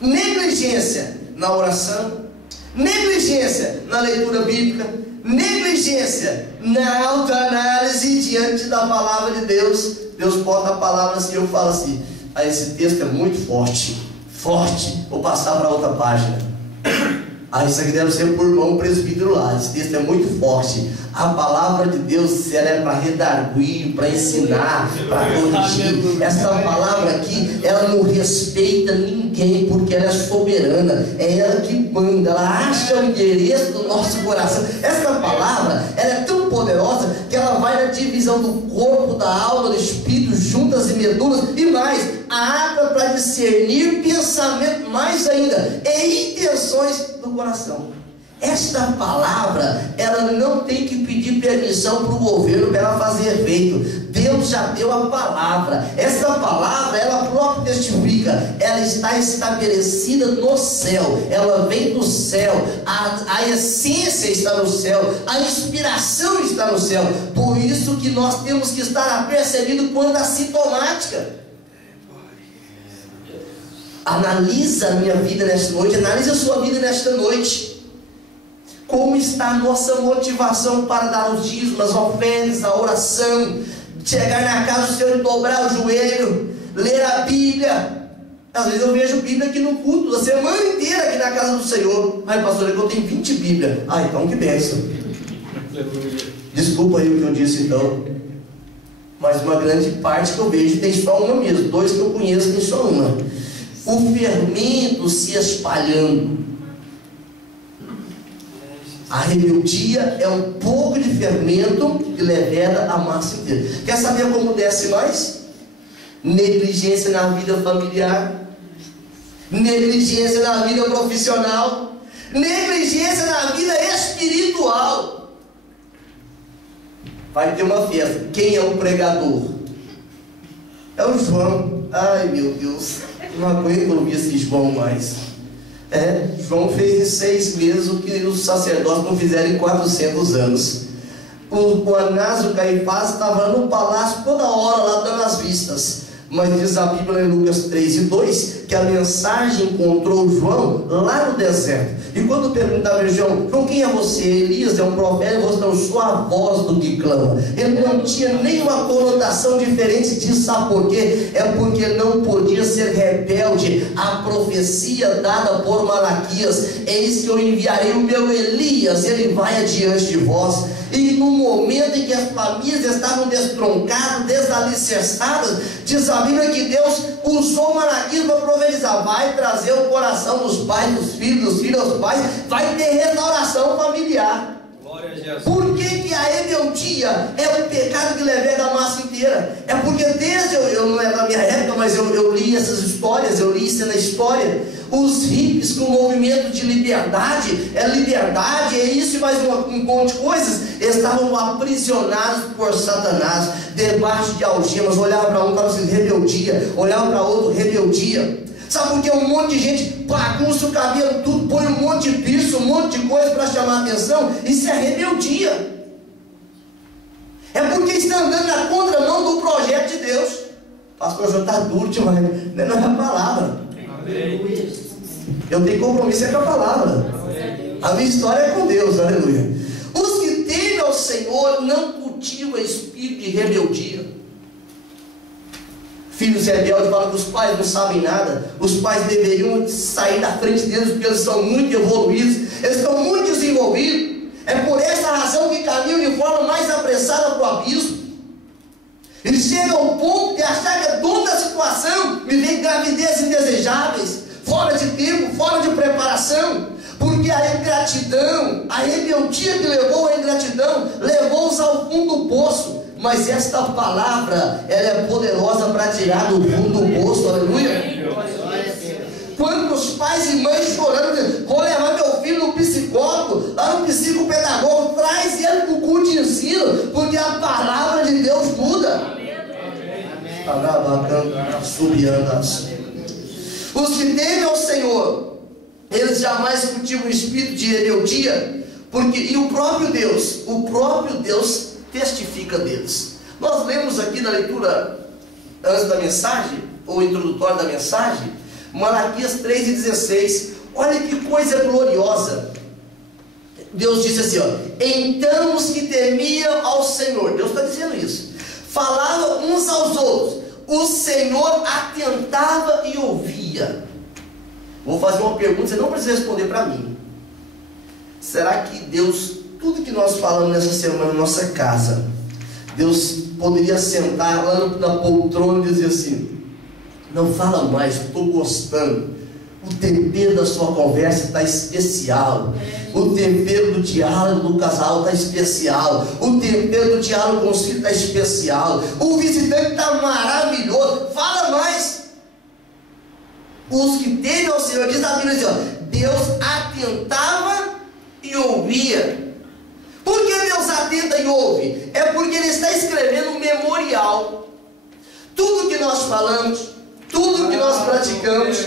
negligência na oração, negligência na leitura bíblica, negligência na autoanálise diante da palavra de Deus. Deus bota a palavra assim, eu falo assim: ah, esse texto é muito forte, vou passar para outra página. Ah, isso aqui deve ser por irmão presbítero lá, esse texto é muito forte. A palavra de Deus, ela é para redarguir, para ensinar, para corrigir. Essa palavra aqui, ela não respeita ninguém, porque ela é soberana, é ela que manda, ela acha o endereço do nosso coração. Essa palavra, ela é tão poderosa que ela vai na divisão do corpo, da alma, do espírito, juntas e medulas, e mais, abre para discernir pensamento, mais ainda, e intenções do coração. Esta palavra, ela não tem que pedir permissão para o governo para ela fazer efeito. Deus já deu a palavra. Essa palavra, ela própria testifica. Ela está estabelecida no céu. Ela vem do céu. A essência está no céu. A inspiração está no céu. Por isso que nós temos que estar apercebidos quanto à sintomática. Analisa a minha vida nesta noite. Analisa a sua vida nesta noite. Como está a nossa motivação para dar os dízimos, as ofertas, a oração, chegar na casa do Senhor e dobrar o joelho, ler a Bíblia. Às vezes eu vejo Bíblia aqui no culto, a semana inteira aqui na casa do Senhor. Ai, pastor, eu tenho 20 Bíblias. Ah, então que bênção. Desculpa aí o que eu disse então. Mas uma grande parte que eu vejo tem só uma mesmo. 2 que eu conheço tem só uma. O fermento se espalhando. A rebeldia é um pouco de fermento que leveda a massa inteira. Quer saber como desce mais? Negligência na vida familiar, negligência na vida profissional, negligência na vida espiritual. Vai ter uma festa. Quem é o pregador? É o João. Ai, meu Deus, não aguento ouvir esse João mais. João fez em 6 meses o que os sacerdotes não fizeram em 400 anos. O Anás e o Caifás estavam no palácio toda hora lá dando as vistas. Mas diz a Bíblia em Lucas 3:2 que a mensagem encontrou João lá no deserto. E quando perguntava a João, quem é você? Elias é um profeta, você não, sou a voz do que clama. Ele não tinha nenhuma conotação diferente disso, sabe por quê? É porque não podia ser rebelde à profecia dada por Malaquias. Eis que eu enviarei o meu Elias, ele vai adiante de vós. E no momento em que as famílias estavam destroncadas, desalicerçadas, diz a Bíblia que Deus usou Malaquias para profetizar. Vai trazer o coração dos pais, dos filhos aos pais, vai ter restauração familiar. Glória a Jesus. Por que a rebeldia é o pecado que leveda a massa inteira? É porque desde, eu não é da minha época, mas eu li essas histórias, eu li isso na história. Os hippies com o movimento de liberdade, é isso e mais um monte de coisas, estavam aprisionados por Satanás, debaixo de algemas. Olhava para um e falava assim, rebeldia, olhava para outro, rebeldia. Sabe por que um monte de gente bagunça o cabelo tudo, põe um monte de piercing, um monte de coisa para chamar a atenção? Isso é rebeldia. É porque está andando na contramão do projeto de Deus. Pastor, já está duro demais, não é a palavra. Amém. Eu tenho compromisso com a palavra. A minha história é com Deus, aleluia. Os que temem ao Senhor não cultivam espírito de rebeldia. Filhos rebeldes falam que os pais não sabem nada. Os pais deveriam sair da frente deles porque eles são muito evoluídos, eles estão muito desenvolvidos. É por essa razão que caminham de forma mais apressada para o abismo. Eles chegam ao ponto de achar que é dono da situação, viver gravidez indesejáveis, fora de tempo, fora de preparação, porque a ingratidão, a rebeldia que levou à ingratidão, levou-os ao fundo do poço. Mas esta palavra, ela é poderosa para tirar do fundo do poço, aleluia. Quantos pais e mães chorando, dizendo, vou levar meu filho no psicólogo, lá no psicopedagogo, traz ele para o culto de ensino, porque a palavra de Deus muda. Os que temem ao Senhor, eles jamais cultivam o espírito de rebeldia, e o próprio Deus testifica deles. Nós lemos aqui na leitura antes da mensagem, ou introdutória da mensagem, Malaquias 3:16. Olha que coisa gloriosa. Deus disse assim, então os que temiam ao Senhor, Deus está dizendo isso, falavam uns aos outros, o Senhor atentava e ouvia. Vou fazer uma pergunta, você não precisa responder para mim. Será que Deus, tudo que nós falamos nessa semana na nossa casa, Deus poderia sentar lá na poltrona e dizer assim, não fala mais, estou gostando, o tempero da sua conversa está especial, o tempero do diálogo do casal está especial, o tempero do diálogo com os filhos está especial, o visitante está maravilhoso, fala mais. Os que temem ao Senhor, diz a Bíblia assim, Deus atentava e ouvia. Por que Deus atenta e ouve? É porque Ele está escrevendo um memorial. Tudo que nós falamos, tudo que nós praticamos,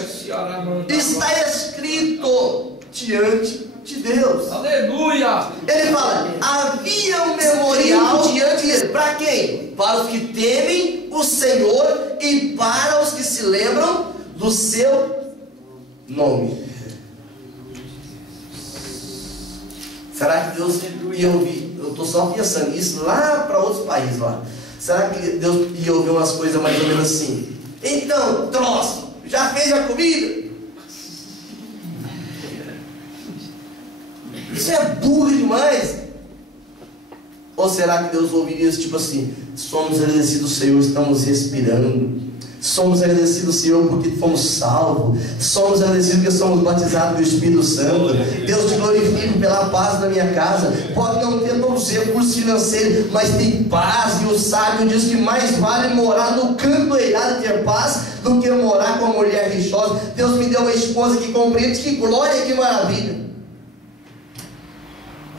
está escrito diante de Deus. Aleluia! Ele fala, havia um memorial diante dele. Para quem? Para os que temem o Senhor e para os que se lembram do seu nome. Será que Deus ia ouvir? Eu estou só pensando isso lá para outros países lá. Será que Deus ia ouvir umas coisas mais ou menos assim? Então, troço, já fez a comida? Isso é burro demais. Ou será que Deus ouviria isso tipo assim? Somos agradecidos, Senhor, estamos respirando. Somos agradecidos, Senhor, porque fomos salvos. Somos agradecidos porque somos batizados do Espírito Santo. Deus, te glorifico pela paz da minha casa. Pode não ter todos os recursos financeiros, mas tem paz. E o sábio diz que mais vale morar no canto do eirado e ter paz do que morar com uma mulher rixosa. Deus me deu uma esposa que compreende. Que glória, que maravilha.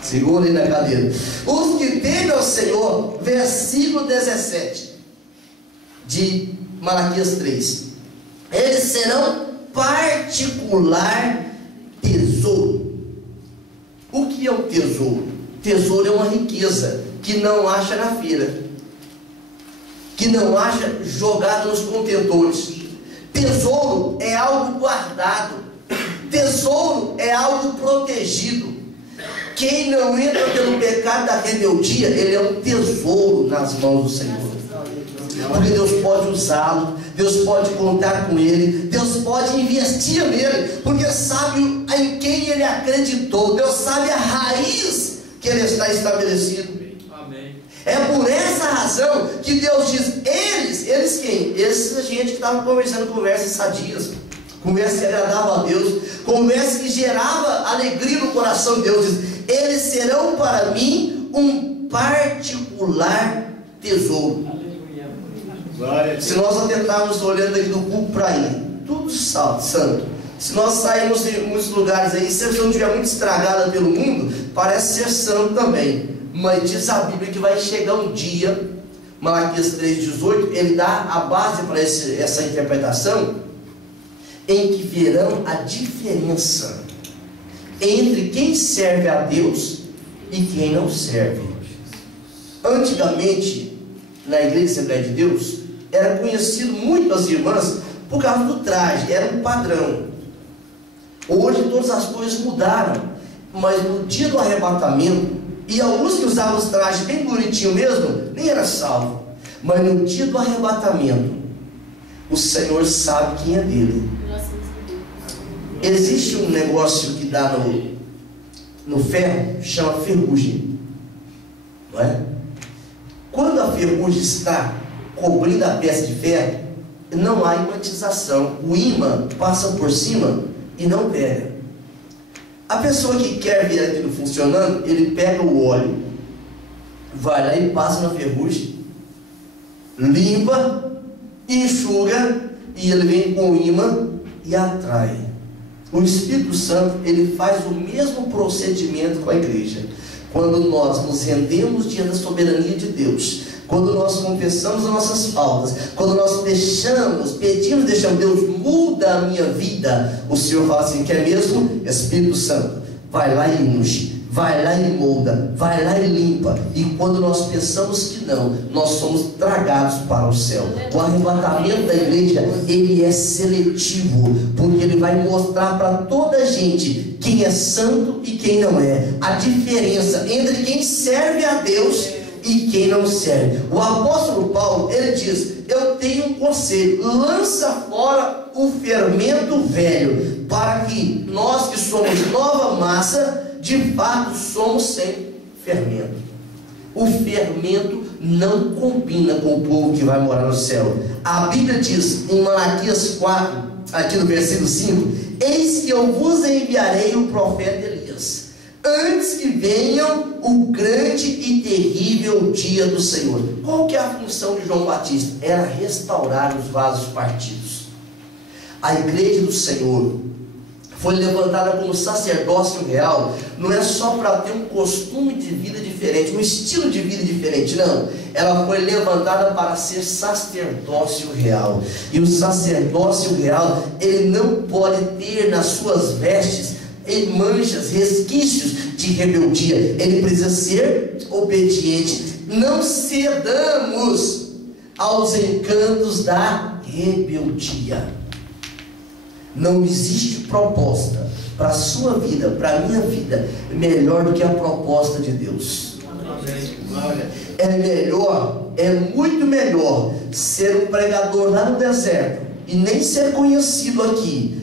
Segura aí na cadeira. Os que temem ao Senhor, versículo 17 de Malaquias 3, eles serão particular tesouro. O que é um tesouro? Tesouro é uma riqueza que não acha na feira, que não acha jogado nos contentores. Tesouro é algo guardado. Tesouro é algo protegido. Quem não entra pelo pecado da rebeldia, ele é um tesouro nas mãos do Senhor. Porque Deus pode usá-lo, Deus pode contar com ele, Deus pode investir nele, porque sabe em quem ele acreditou, Deus sabe a raiz que ele está estabelecido. Amém. É por essa razão que Deus diz, eles quem? Essa gente que estava conversando conversas sadias, conversa que agradava a Deus, conversa que gerava alegria no coração de Deus, diz, eles serão para mim um particular tesouro. Se nós atentarmos olhando aqui do púlpito para aí, tudo santo. Se nós sairmos em muitos lugares aí, se a pessoa não estiver muito estragada pelo mundo, parece ser santo também. Mas diz a Bíblia que vai chegar um dia, Malaquias 3,18, ele dá a base para essa interpretação, em que verão a diferença entre quem serve a Deus e quem não serve. Antigamente, na Igreja Assembleia de Deus, era conhecido muito as irmãs por causa do traje, era um padrão. Hoje todas as coisas mudaram, mas no dia do arrebatamento, e alguns que usavam os trajes bem bonitinho mesmo, nem era salvo, mas no dia do arrebatamento, o Senhor sabe quem é dele. Existe um negócio que dá no ferro, chama ferrugem, não é? Quando a ferrugem está cobrindo a peça de ferro, não há imatização. O ímã passa por cima e não pega. A pessoa que quer ver aquilo funcionando, ele pega o óleo, vai lá e passa na ferrugem, limpa, enxuga, e ele vem com o ímã e atrai. O Espírito Santo, ele faz o mesmo procedimento com a igreja. Quando nós nos rendemos diante da soberania de Deus, quando nós confessamos as nossas faltas, quando nós pedimos, Deus, muda a minha vida, o Senhor fala assim, quer mesmo? Espírito Santo, vai lá e unge, vai lá e molda, vai lá e limpa. E quando nós pensamos que não, nós somos tragados para o céu. O arrebatamento da igreja, ele é seletivo, porque ele vai mostrar para toda a gente quem é santo e quem não é, a diferença entre quem serve a Deus e quem não serve. O apóstolo Paulo, ele diz, eu tenho um conselho, lança fora o fermento velho, para que nós que somos nova massa, de fato somos sem fermento. O fermento não combina com o povo que vai morar no céu. A Bíblia diz em Malaquias 4, aqui no versículo 5, eis que eu vos enviarei o profeta Elias, antes que venham o grande e terrível dia do Senhor. Qual que é a função de João Batista? Era restaurar os vasos partidos. A igreja do Senhor foi levantada como sacerdócio real, não é só para ter um costume de vida diferente, um estilo de vida diferente, não. Ela foi levantada para ser sacerdócio real. E o sacerdócio real, ele não pode ter nas suas vestes manchas, resquícios de rebeldia. Ele precisa ser obediente. Não cedamos aos encantos da rebeldia. Não existe proposta para a sua vida, para a minha vida, melhor do que a proposta de Deus. É melhor, é muito melhor ser um pregador lá no deserto e nem ser conhecido aqui,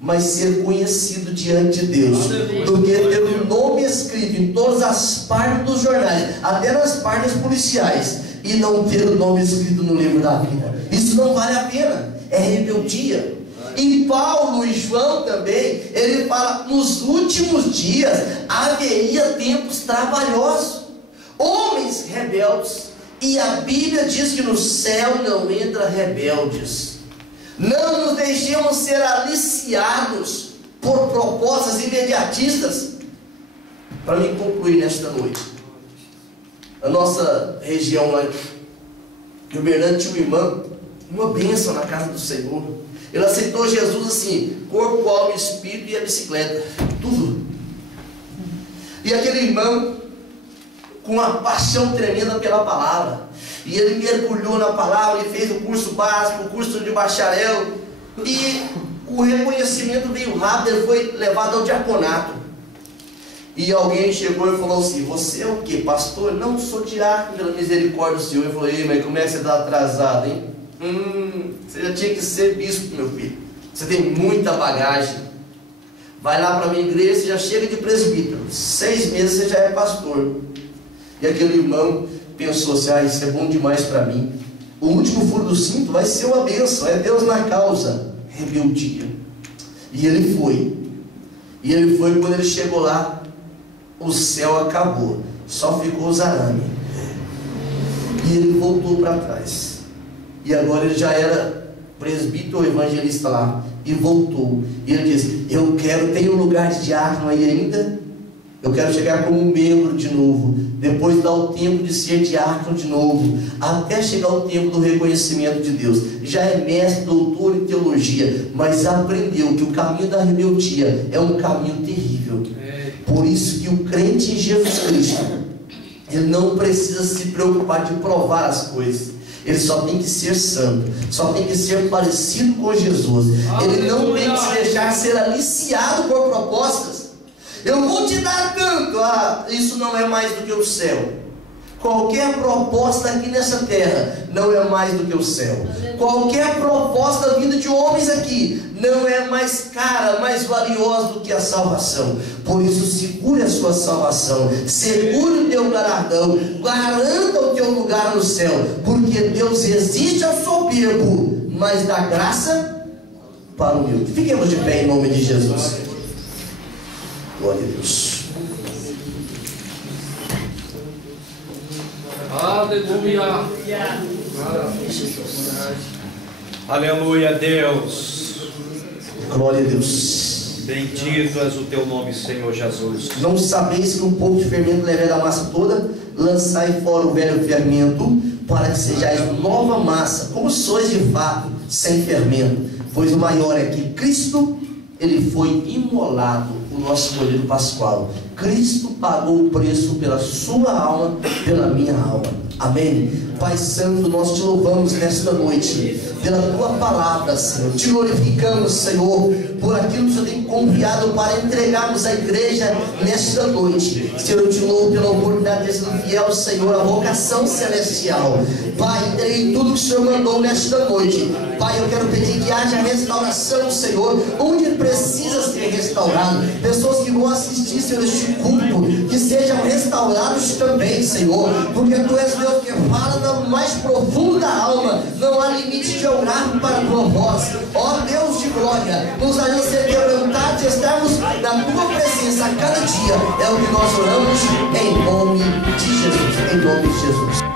mas ser conhecido diante de Deus, do que ter o nome escrito em todas as partes dos jornais, até nas partes policiais, e não ter o nome escrito no livro da vida. Isso não vale a pena, é rebeldia. E Paulo e João também, ele fala, nos últimos dias haveria tempos trabalhosos, homens rebeldes, e a Bíblia diz que no céu não entra rebeldes. Não nos deixemos ser aliciados por propostas imediatistas. Para me concluir nesta noite, a nossa região lá de Uberlândia tinha uma irmã, uma bênção na casa do Senhor. Ele aceitou Jesus assim, corpo, alma, espírito e a bicicleta, tudo. E aquele irmão, com uma paixão tremenda pela palavra, e ele mergulhou na palavra, e fez o curso básico, o curso de bacharel, e o reconhecimento veio rápido, ele foi levado ao diaconato. E alguém chegou e falou assim, você é o que, pastor? Não, sou diácono pela misericórdia do Senhor. Eu falei, ei, mas como é que você está atrasado, hein? Você já tinha que ser bispo, meu filho. Você tem muita bagagem. Vai lá para a minha igreja, você já chega de presbítero. 6 meses você já é pastor. E aquele irmão pensou assim, isso é bom demais para mim. O último furo do cinto vai ser uma bênção, é Deus na causa. Rebeldia. E ele foi. E ele foi, quando ele chegou lá, o céu acabou. Só ficou os arames. E ele voltou para trás. E agora ele já era presbítero ou evangelista lá. E voltou. E ele disse, eu quero, tem um lugar de diácono aí ainda? Eu quero chegar como um membro de novo. Depois dar o tempo de ser diácono de novo. Até chegar o tempo do reconhecimento de Deus. Já é mestre, doutor em teologia. Mas aprendeu que o caminho da rebeldia é um caminho terrível. Por isso que o crente em Jesus Cristo, ele não precisa se preocupar de provar as coisas. Ele só tem que ser santo, só tem que ser parecido com Jesus. Ele não tem que se deixar ser aliciado por propostas. Eu vou te dar tanto, isso não é mais do que o céu. Qualquer proposta aqui nessa terra não é mais do que o céu. Qualquer proposta vinda de homens aqui não é mais cara, mais valiosa do que a salvação. Por isso segure a sua salvação, segure o teu galardão, garanta o teu lugar no céu, porque Deus resiste ao soberbo, mas dá graça para o humilde. Fiquemos de pé em nome de Jesus. Glória a Deus. Aleluia. Aleluia, Deus. Glória a Deus. Bendito és o teu nome, Senhor Jesus. Não sabeis que um pouco de fermento leva a massa toda? Lançai fora o velho fermento, para que sejais nova massa, como sois de fato, sem fermento. Pois o maior é que Cristo, ele foi imolado, o nosso Cordeiro Pascual. Cristo pagou o preço pela sua alma, pela minha alma. Amém? Pai Santo, nós te louvamos nesta noite pela tua palavra, Senhor. Te glorificamos, Senhor, por aquilo que o Senhor tem confiado para entregarmos à igreja nesta noite. Senhor, eu te louvo pela oportunidade de ser fiel, Senhor, a vocação celestial. Pai, entreguei tudo que o Senhor mandou nesta noite. Pai, eu quero pedir que haja restauração, Senhor, onde precisa ser restaurado. Pessoas que vão assistir, Senhor, este culto, que sejam restaurados também, Senhor, porque Tu és Deus que fala no mais profundo da alma. Não há limite geográfico para a Tua voz. Ó Deus de glória, nos ajuda a ser quebrantados e estarmos na Tua presença a cada dia. É o que nós oramos em nome de Jesus. Em nome de Jesus.